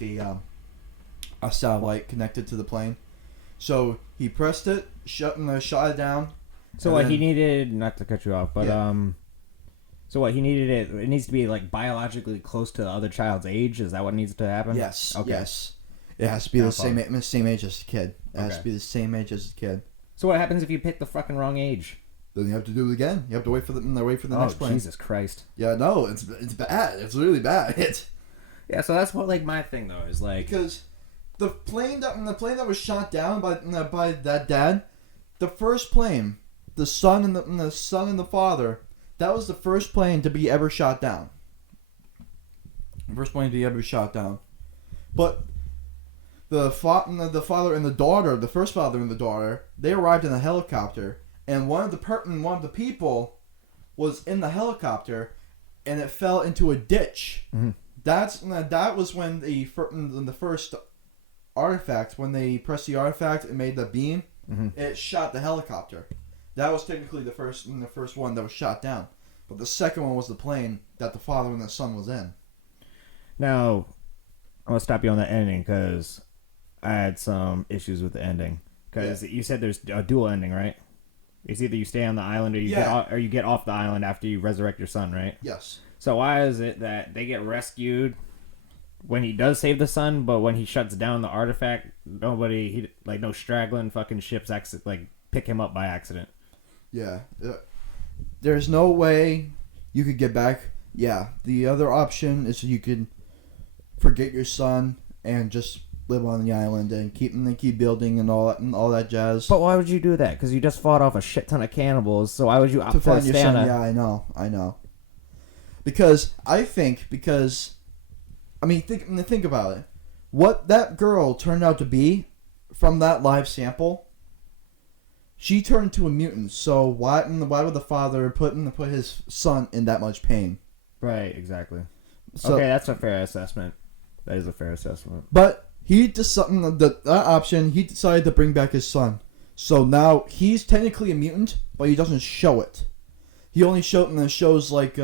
a satellite connected to the plane. So he pressed it, shut it down. So what he needed, not to cut you off, but Yeah. so what he needed it needs to be like biologically close to the other child's age. Is that what needs to happen? Yes. Okay. Yes. It has to be the same age as the kid. It has Okay. to be the same age as the kid. So what happens if you pick the fucking wrong age? Then you have to do it again. You have to wait for the next plane. Jesus Christ! Yeah, no, it's bad. It's really bad. Yeah, so that's what like my thing though is like Because the plane that was shot down by that dad, the first plane, the son and the father, that was the first plane to be ever shot down. The first plane to be ever shot down. But the father and the daughter, the first father and the daughter, they arrived in a helicopter, and one of the people was in the helicopter, and it fell into a ditch. Mm-hmm. That was when the first artifact, when they pressed the artifact and made the beam, Mm-hmm. it shot the helicopter. That was technically the first one that was shot down. But the second one was the plane that the father and the son was in. Now, I'm gonna stop you on the ending because I had some issues with the ending. Because you said there's a dual ending, right? It's either you stay on the island or you get off the island after you resurrect your son, right? Yes. So why is it that they get rescued when he does save the son, but when he shuts down the artifact, no straggling fucking ships pick him up by accident? Yeah. There's no way you could get back. Yeah. The other option is you could forget your son and just live on the island and keep building and all that jazz. But why would you do that? Because you just fought off a shit ton of cannibals. So why would you opt To find your stay on son? a... Yeah, I know. Because think about it. What that girl turned out to be from that live sample, she turned into a mutant. So why would the father put his son in that much pain? Right, exactly. So, okay, that's a fair assessment. That is a fair assessment. But he decided that option. He decided to bring back his son. So now he's technically a mutant, but he doesn't show it. He only shows like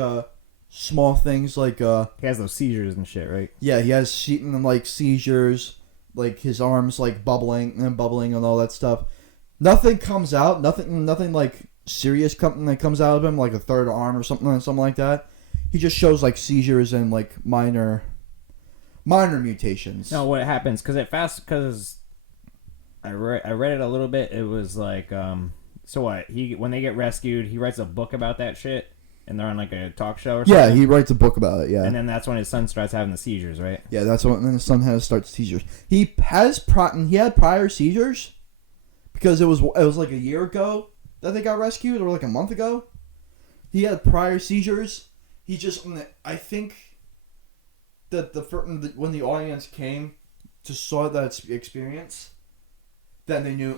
small things like He has those seizures and shit, right? yeah, he has seizures, like his arms like bubbling and all that stuff. Nothing comes out. Nothing like serious that comes out of him, like a third arm or something like that. He just shows like seizures and like minor mutations. No, what happens? Because I read it a little bit. It was like, so what? When they get rescued, he writes a book about that shit, and they're on like a talk show or something. Yeah, he writes a book about it. Yeah, and then that's when his son starts having the seizures, right? Yeah, that's when his son starts seizures. He had prior seizures because it was like a year ago that they got rescued, or like a month ago. He had prior seizures. He just, I think that when the audience came to saw that experience, then they knew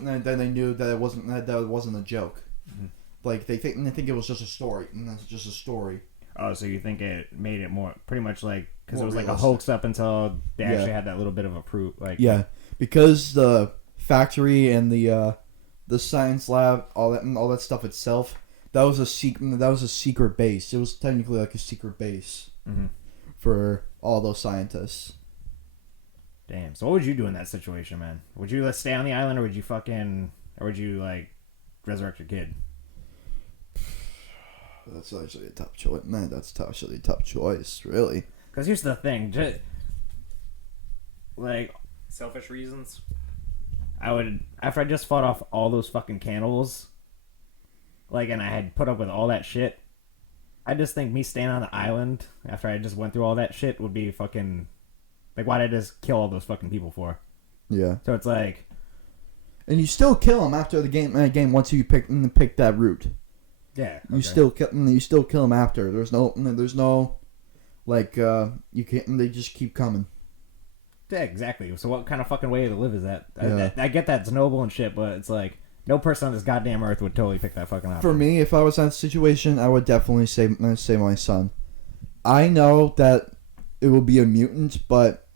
that it wasn't a joke. Mm-hmm. Like they think it was just a story, and that's just a story. Oh, so you think it made it pretty much like because it was realistic. like a hoax up until they actually had that little bit of a proof, like because the factory and the science lab, all that stuff itself, that was a secret base. It was technically like a secret base for all those scientists. Damn. So what would you do in that situation, man? Would you stay on the island, or would you like resurrect your kid? That's actually a tough choice, man. That's actually a tough choice, really. Because here's the thing, like selfish reasons, I would, after I just fought off all those fucking cannibals, like, and I had put up with all that shit, I just think me staying on the island after I just went through all that shit would be fucking like, why did I just kill all those fucking people for? Yeah. So it's like, and you still kill them after the game once you pick that route. yeah, You still kill them after. There's no like you can't. They just keep coming. Yeah, exactly. So what kind of fucking way to live is that? Yeah. I get that it's noble and shit, but it's like no person on this goddamn earth would totally pick that fucking option. For me, if I was in that situation, I would definitely say my son. I know that it will be a mutant, but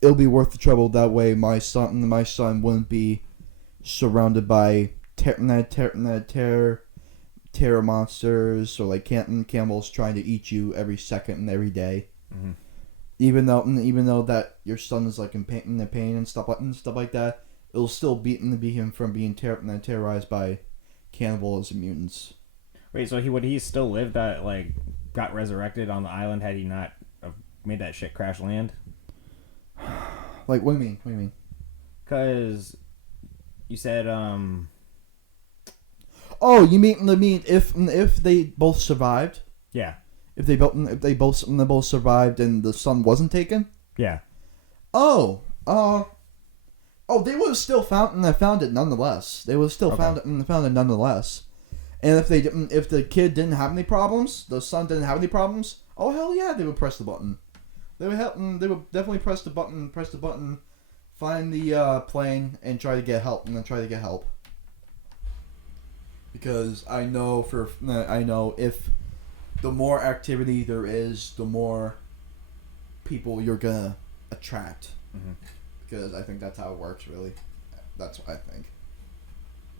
it'll be worth the trouble. That way, my son wouldn't be surrounded by terror monsters or like camels trying to eat you every second and every day. Mm-hmm. Even though that your son is like in pain and stuff like that, it'll still be him from being terrorized by cannibals and mutants. Wait, so would he still live that like got resurrected on the island had he not made that shit crash land? Like, what do you mean? Because you said Oh, you mean if they both survived? Yeah. If they both survived and the son wasn't taken? Yeah. Oh, they would have still found it nonetheless. They would have still found it nonetheless. And if the kid didn't have any problems, the son didn't have any problems. Oh hell yeah, they would press the button. They would definitely press the button, find the plane, and try to get help. Because I know if the more activity there is, the more people you're gonna attract. Mm-hmm. Because I think that's how it works, really. That's what I think.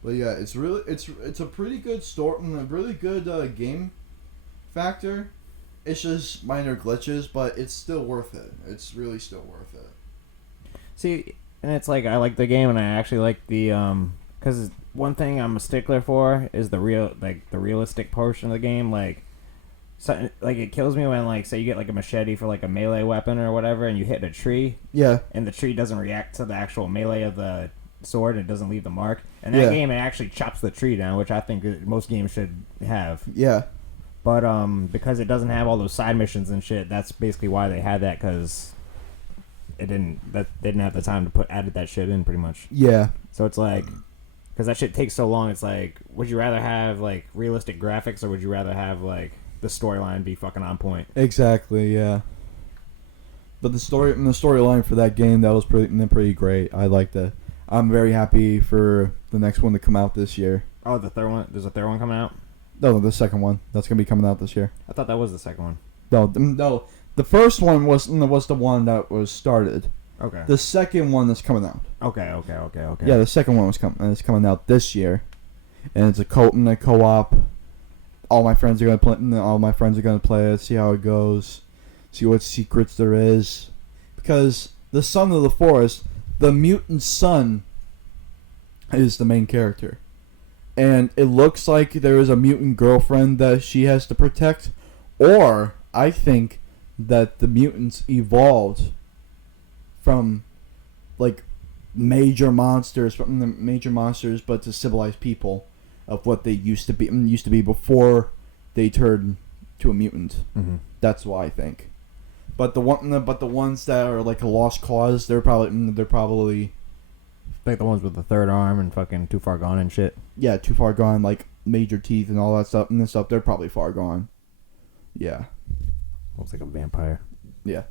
But yeah, it's a pretty good story and a really good game factor. It's just minor glitches, but it's still worth it. It's really still worth it. See, and it's like I like the game, and I actually like the because one thing I'm a stickler for is the realistic portion of the game. Like, so, like it kills me when like say you get like a machete for like a melee weapon or whatever, and you hit a tree. Yeah. And the tree doesn't react to the actual melee of the sword, and it doesn't leave the mark. And that game, it actually chops the tree down, which I think most games should have. Yeah. But because it doesn't have all those side missions and shit, that's basically why they had that, because they didn't have the time to added that shit in, pretty much. Yeah. So it's like, because that shit takes so long, it's like, would you rather have like realistic graphics, or would you rather have like the storyline be fucking on point? Exactly. Yeah. But the storyline for that game, that was pretty great. I liked it. I'm very happy for the next one to come out this year. Oh, the third one? There's a third one coming out? No, the second one. That's gonna be coming out this year. I thought that was the second one. No. The first one was the one that was started. Okay. The second one is coming out. Okay. Yeah, the second one is coming out this year, and it's a co-op. All my friends are gonna play it. See how it goes. See what secrets there is, because the son of the forest, the mutant son, is the main character. And it looks like there is a mutant girlfriend that she has to protect. Or, I think that the mutants evolved from, like, major monsters, but to civilized people of what they used to be before they turned to a mutant. Mm-hmm. That's what I think. But the ones that are like a lost cause, they're probably like the ones with the third arm and fucking too far gone and shit. Yeah, too far gone, like major teeth and all that stuff. And this stuff, they're probably far gone. Yeah. Looks like a vampire. Yeah.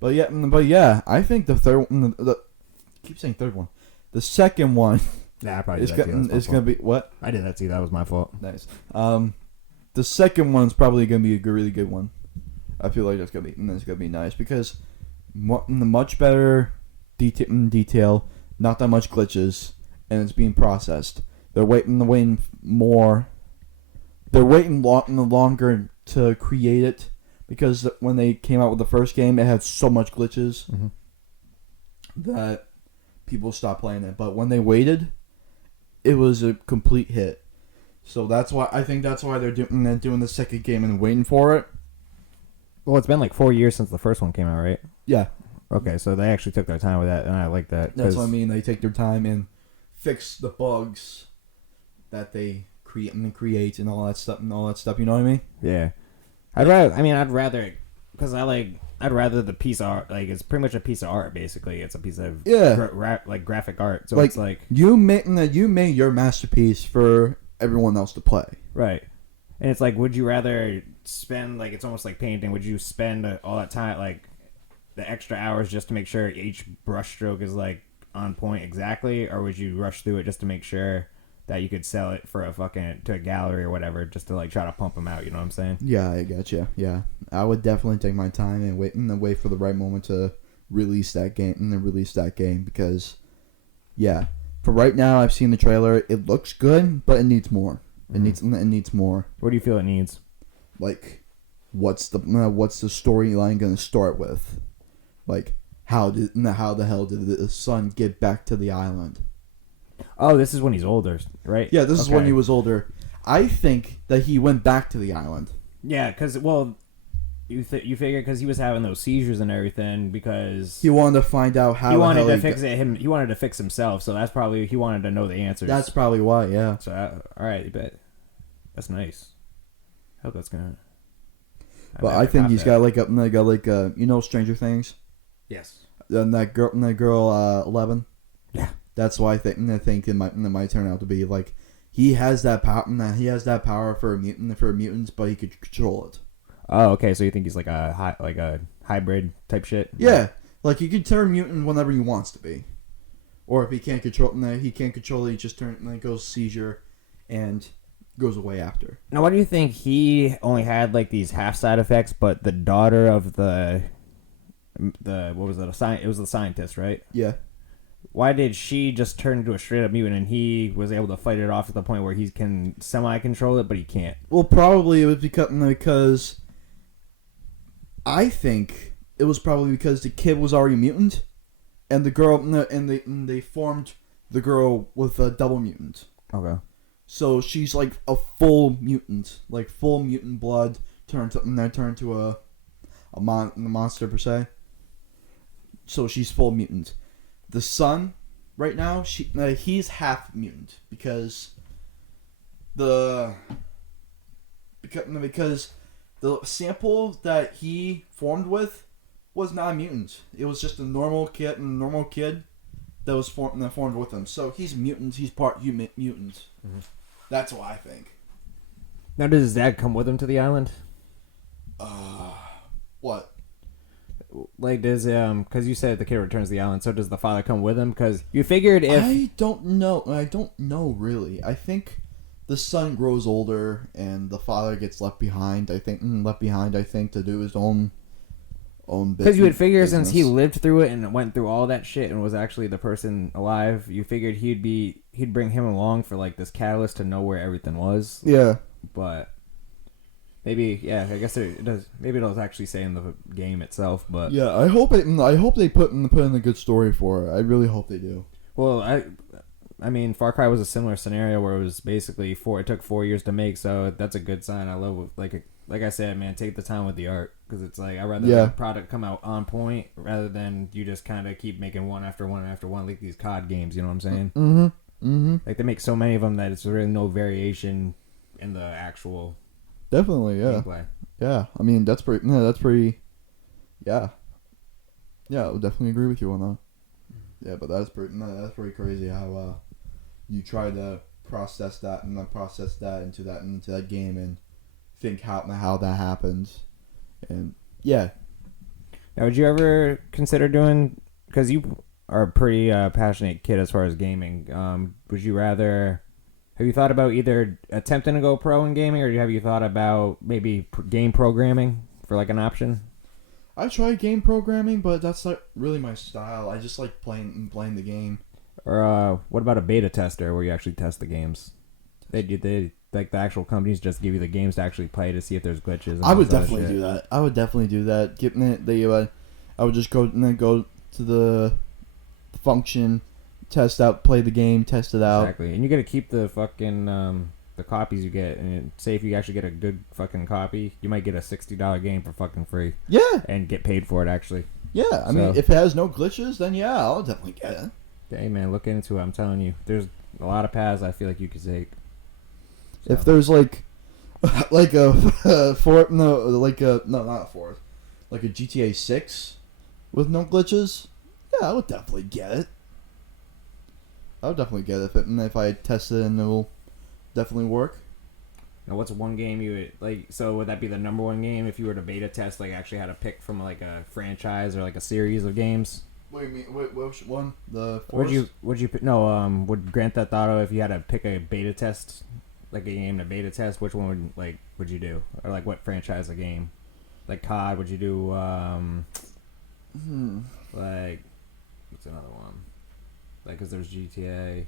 But yeah, I think the third one. Keep saying third one. The second one. Nah, I probably is gonna be what? I did that too. That was my fault. Nice. The second one's probably gonna be a really good one. I feel like that's gonna be nice because much better detail, not that much glitches, and it's being processed. They're waiting more. They're waiting longer to create it because when they came out with the first game, it had so much glitches that people stopped playing it. But when they waited, it was a complete hit. So that's why they're doing the second game and waiting for it. Well, it's been like 4 years since the first one came out, right? Yeah. Okay, so they actually took their time with that, and I like that. That's what I mean. They take their time and fix the bugs that they create and all that stuff. You know what I mean? Yeah. I'd rather, because I'd rather the piece of art, like, it's pretty much a piece of art, basically. It's a piece of, graphic art. So it's like... You made your masterpiece for everyone else to play. Right. And it's like, would you rather spend, like, it's almost like painting, would you spend all that time, like, the extra hours just to make sure each brush stroke is, like, on point exactly? Or would you rush through it just to make sure that you could sell it for to a gallery or whatever, just to, like, try to pump them out, you know what I'm saying? Yeah, I gotcha. Yeah. I would definitely take my time and wait for the right moment to release that game, because, yeah, for right now, I've seen the trailer. It looks good, but it needs more. It needs more. What do you feel it needs? Like, what's the storyline going to start with? Like, how the hell did the son get back to the island? Oh, this is when he's older, right? Yeah, this is when he was older. I think that he went back to the island. Yeah, because, well, you figure because he was having those seizures and everything, because he wanted to find out how he wanted to fix it. He wanted to fix himself, so that's probably he wanted to know the answers. That's probably why. Yeah. So all right, but that's nice. I hope that's gonna. But I think he's got you know, Stranger Things. Yes. And that girl 11. Yeah. That's why I think it might turn out to be like he has that power. He has that power for mutants, but he could control it. Oh, okay. So you think he's like a hybrid type shit? Yeah, like he could turn mutant whenever he wants to be, or if he can't control it, he just goes seizure, and goes away after. Now, why do you think he only had like these half side effects, but the daughter of the what was it? It was the scientist, right? Yeah. Why did she just turn into a straight up mutant and he was able to fight it off to the point where he can semi control it, but he can't? Well, probably it was because I think it was probably because the kid was already mutant, and the girl and they formed the girl with a double mutant. Okay. So she's like a full mutant, like full mutant blood turned to a monster per se. So she's full mutant. The son, right now, he's half mutant because the sample that he formed with was not a mutant. It was just a normal kid that was formed with him. So he's mutant. He's part mutant. Mm-hmm. That's what I think. Now, does his dad come with him to the island? What? Like, does because you said the kid returns to the island, so does the father come with him? Because you figured if I don't know really. I think the son grows older and the father gets left behind. I think to do his own business. Because you would figure since he lived through it and went through all that shit and was actually the person alive, you figured he'd bring him along for like this catalyst to know where everything was. Yeah, but. Maybe, yeah. I guess it does. Maybe it'll actually say in the game itself, but yeah. I hope they put in a good story for it. I really hope they do. Well, I mean, Far Cry was a similar scenario where it was basically it took 4 years to make, so that's a good sign. I love like I said, man, take the time with the art because it's like I'd rather the product come out on point rather than you just kind of keep making one after one after one like these COD games. You know what I'm saying? Mm-hmm. Mm-hmm. Like they make so many of them that it's really no variation in the actual. Definitely, yeah. Gameplay. Yeah, I mean, that's pretty, yeah. Yeah, I would definitely agree with you on that. Yeah, but that's pretty crazy how you try to process that into that game and think how that happens. And, yeah. Now, would you ever consider doing, because you are a pretty passionate kid as far as gaming, would you rather... Have you thought about either attempting to go pro in gaming, or have you thought about maybe game programming for like an option? I tried game programming, but that's not really my style. I just like playing the game. Or what about a beta tester where you actually test the games? They like the actual companies just give you the games to actually play to see if there's glitches. And I would definitely do that. I would just go to the function. Test out, play the game, test it out. Exactly, and you got to keep the fucking the copies you get. And say if you actually get a good fucking copy, you might get a $60 game for fucking free. Yeah, and get paid for it actually. Yeah, I mean, if it has no glitches, then yeah, I'll definitely get it. Hey man, look into it. I'm telling you, there's a lot of paths I feel like you could take. So. If there's like a fourth, not a fourth, like a GTA 6 with no glitches, yeah, I would definitely get it. I would definitely get it if I tested it and it will definitely work. Now, what's one game you would like? So would that be the number one game if you were to beta test? Like, actually had to pick from like a franchise or like a series of games. What do you mean? Which one? The Would you pick? No. Would Grand Theft Auto, if you had to pick a beta test, like a game to beta test, which one would you do? Or like what franchise of game? Like COD, would you do? Like what's another one? Like, cause there's GTA.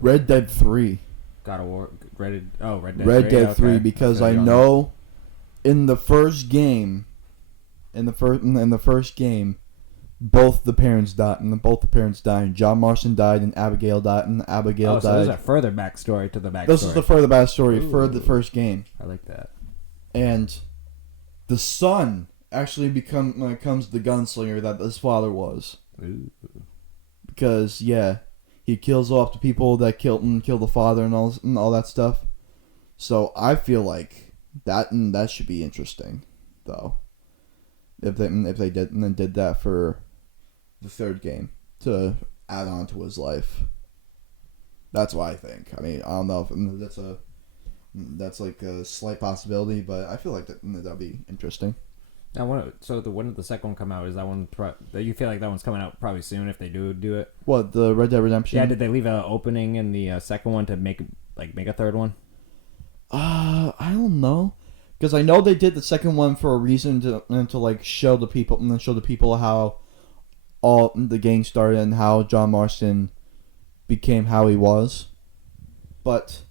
Red Dead 3. God of War, Red Dead 3. Red Dead 3 Okay. because I know in the first game, both the parents died, John Marston died, and Abigail died, and Abigail died. So there's a further backstory to the backstory. This is the further backstory for the first game. I like that. And the son actually becomes the gunslinger that his father was. Ooh. Because he kills off the people that killed the father and all that stuff. So I feel like that should be interesting, though. If they did that for the third game to add on to his life. That's what I think. I mean, I don't know if that's like a slight possibility, but I feel like that'd be interesting. Now, when did the second one come out? Is that one? You feel like that one's coming out probably soon if they do it? What, the Red Dead Redemption? Yeah. Did they leave an opening in the second one to make a third one? I don't know, because I know they did the second one for a reason to like show the people how all the gang started and how John Marston became how he was. But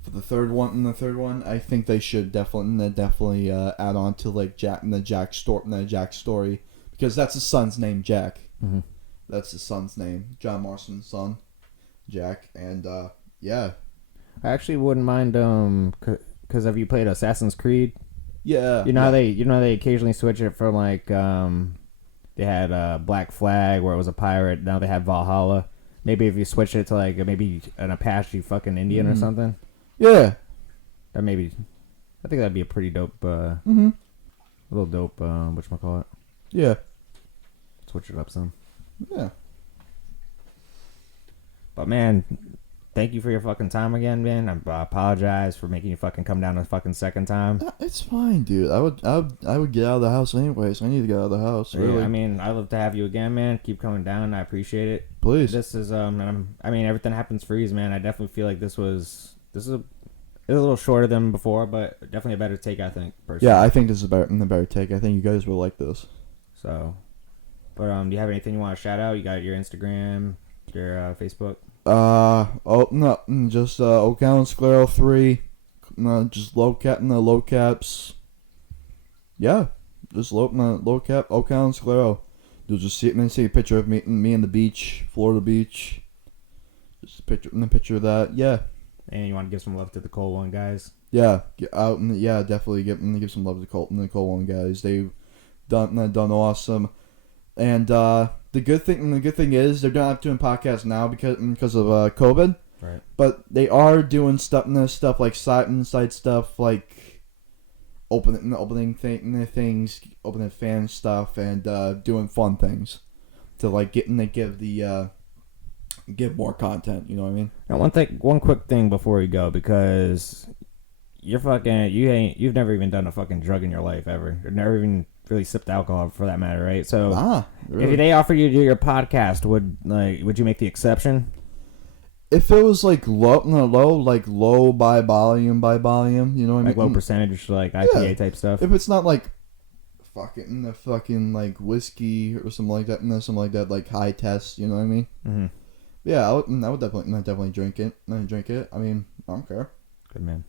for the third one, I think they should definitely add on to like Jack's story, because that's his son's name, Jack. Mm-hmm. That's his son's name, John Marston's son, Jack, and yeah. I actually wouldn't mind because have you played Assassin's Creed? Yeah. You know how they occasionally switch it from like they had Black Flag where it was a pirate. Now they have Valhalla. Maybe if you switch it to like maybe an Apache fucking Indian or something. Yeah. That maybe. I think that'd be a pretty dope. Little dope. Whatchamacallit? Yeah. Switch it up some. Yeah. But man, thank you for your fucking time again, man. I apologize for making you fucking come down a fucking second time. It's fine, dude. I would get out of the house anyways. I need to get out of the house. Really. Yeah, I mean, I'd love to have you again, man. Keep coming down. I appreciate it. Please. This is I mean, everything happens for reasons, man. I definitely feel like this is a little shorter than before, but definitely a better take, I think. Personally. Yeah, I think this is a better take. I think you guys will like this. So, but do you have anything you want to shout out? You got your Instagram, your Facebook. Just Oconor Scolaro 3. Just low caps. Yeah, just low cap Oconor Scolaro. You'll just see a picture of me on the beach, Florida beach. Just a picture of that. Yeah. And you want to give some love to the Cole One guys? Yeah, get out and definitely give some love to the Cole One guys. They've done awesome, and the good thing is they're not doing podcasts now because of COVID. Right. But they are doing stuff like side stuff like opening things, opening fan stuff, and doing fun things to like give more content. You know what I mean? Now, one quick thing before you go, because you've never even done a fucking drug in your life ever. You've never even really sipped alcohol for that matter, right? So really? If they offer you to do your podcast, would you make the exception? If it was like low by volume, you know what I mean? Like low percentage, like IPA type stuff. If it's not like fucking like whiskey or something like that, like high test, you know what I mean? Mm-hmm. Yeah, I would definitely drink it. I mean, I don't care. Good man.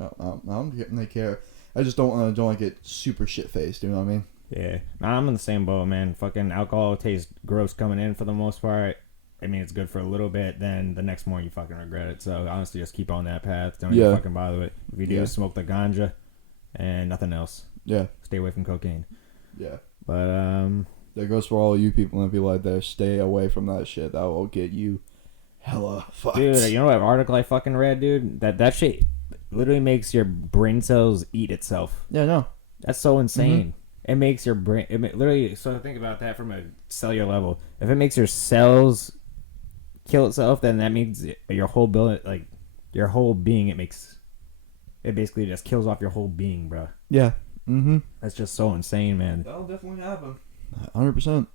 I don't care. I just don't want to get super shit faced. You know what I mean? Yeah. Nah, I'm in the same boat, man. Fucking alcohol tastes gross coming in for the most part. I mean, it's good for a little bit. Then the next morning you fucking regret it. So honestly, just keep on that path. Don't even fucking bother with it. If you do, smoke the ganja and nothing else. Yeah. Stay away from cocaine. Yeah. But that goes for all you people and people out there. Stay away from that shit. That will get you hella fucked. Dude, you know what article I fucking read, dude? That shit literally makes your brain cells eat itself. Yeah, no. That's so insane. It makes your brain... literally, so think about that from a cellular level. If it makes your cells kill itself, then that means your whole your whole being, it basically just kills off your whole being, bro. Yeah. That's just so insane, man. That'll definitely happen. 100%.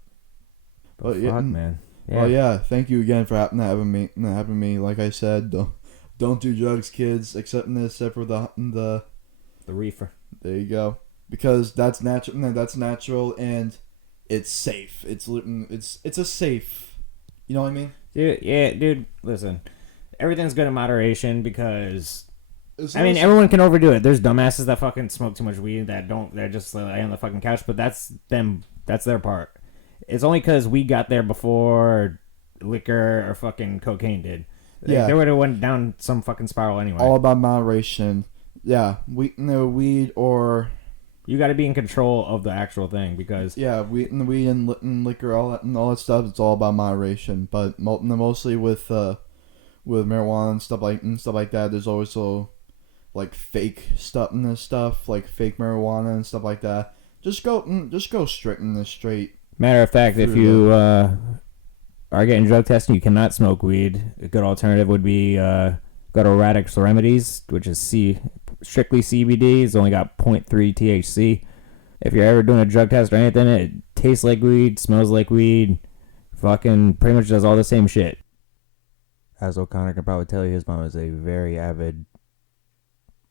But Fuck, yeah, man. Yeah. Well, yeah. Thank you again for having me. Like I said, don't do drugs, kids, except for the reefer. There you go. Because that's natural. That's natural, and it's safe. It's a safe. You know what I mean? Dude. Listen, everything's good in moderation because. I mean, everyone can overdo it. There's dumbasses that fucking smoke too much weed that don't. They're just lay on the fucking couch, but that's them. That's their part. It's only because we got there before liquor or fucking cocaine did. They would have went down some fucking spiral anyway. All about moderation. Yeah, weed or. You got to be in control of the actual thing because. Yeah, weed and liquor, all that stuff. It's all about moderation, but mostly with marijuana and stuff like that. There's also like fake stuff like fake marijuana and stuff like that. Just go straight. Matter of fact, if you are getting drug testing, you cannot smoke weed. A good alternative would be go to Radix Remedies, which is strictly CBD. It's only got 0.3 THC. If you're ever doing a drug test or anything, it tastes like weed, smells like weed, fucking pretty much does all the same shit. As Oconor can probably tell you, his mom is a very avid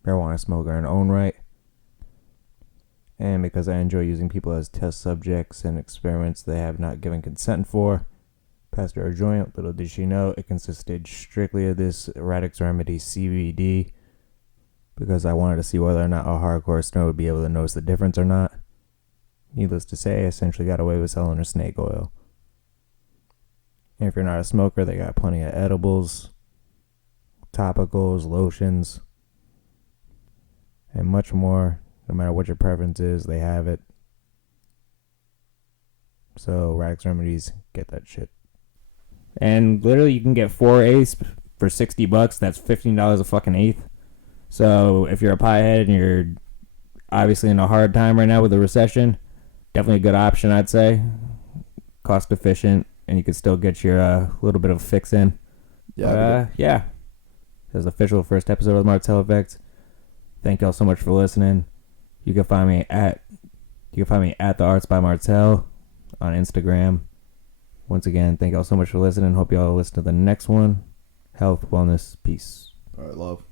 marijuana smoker in her own right. And because I enjoy using people as test subjects and experiments they have not given consent for, passed her a joint. Little did she know it consisted strictly of this Radix Remedy CBD, because I wanted to see whether or not a hardcore stoner would be able to notice the difference or not. Needless to say, I essentially got away with selling her snake oil. And if you're not a smoker, they got plenty of edibles, topicals, lotions, and much more. No matter what your preference is, they have it. So, Radix Remedies, get that shit. And literally, you can get 4 eighths for $60. That's $15 a fucking eighth. So, if you're a piehead and you're obviously in a hard time right now with the recession, definitely a good option, I'd say. Cost efficient, and you can still get your little bit of fix in. Yeah. This is the official first episode of the Martell Effect. Thank y'all so much for listening. You can find me at The Arts by Martell on Instagram. Once again, thank y'all so much for listening. Hope y'all listen to the next one. Health, wellness, peace. All right, love.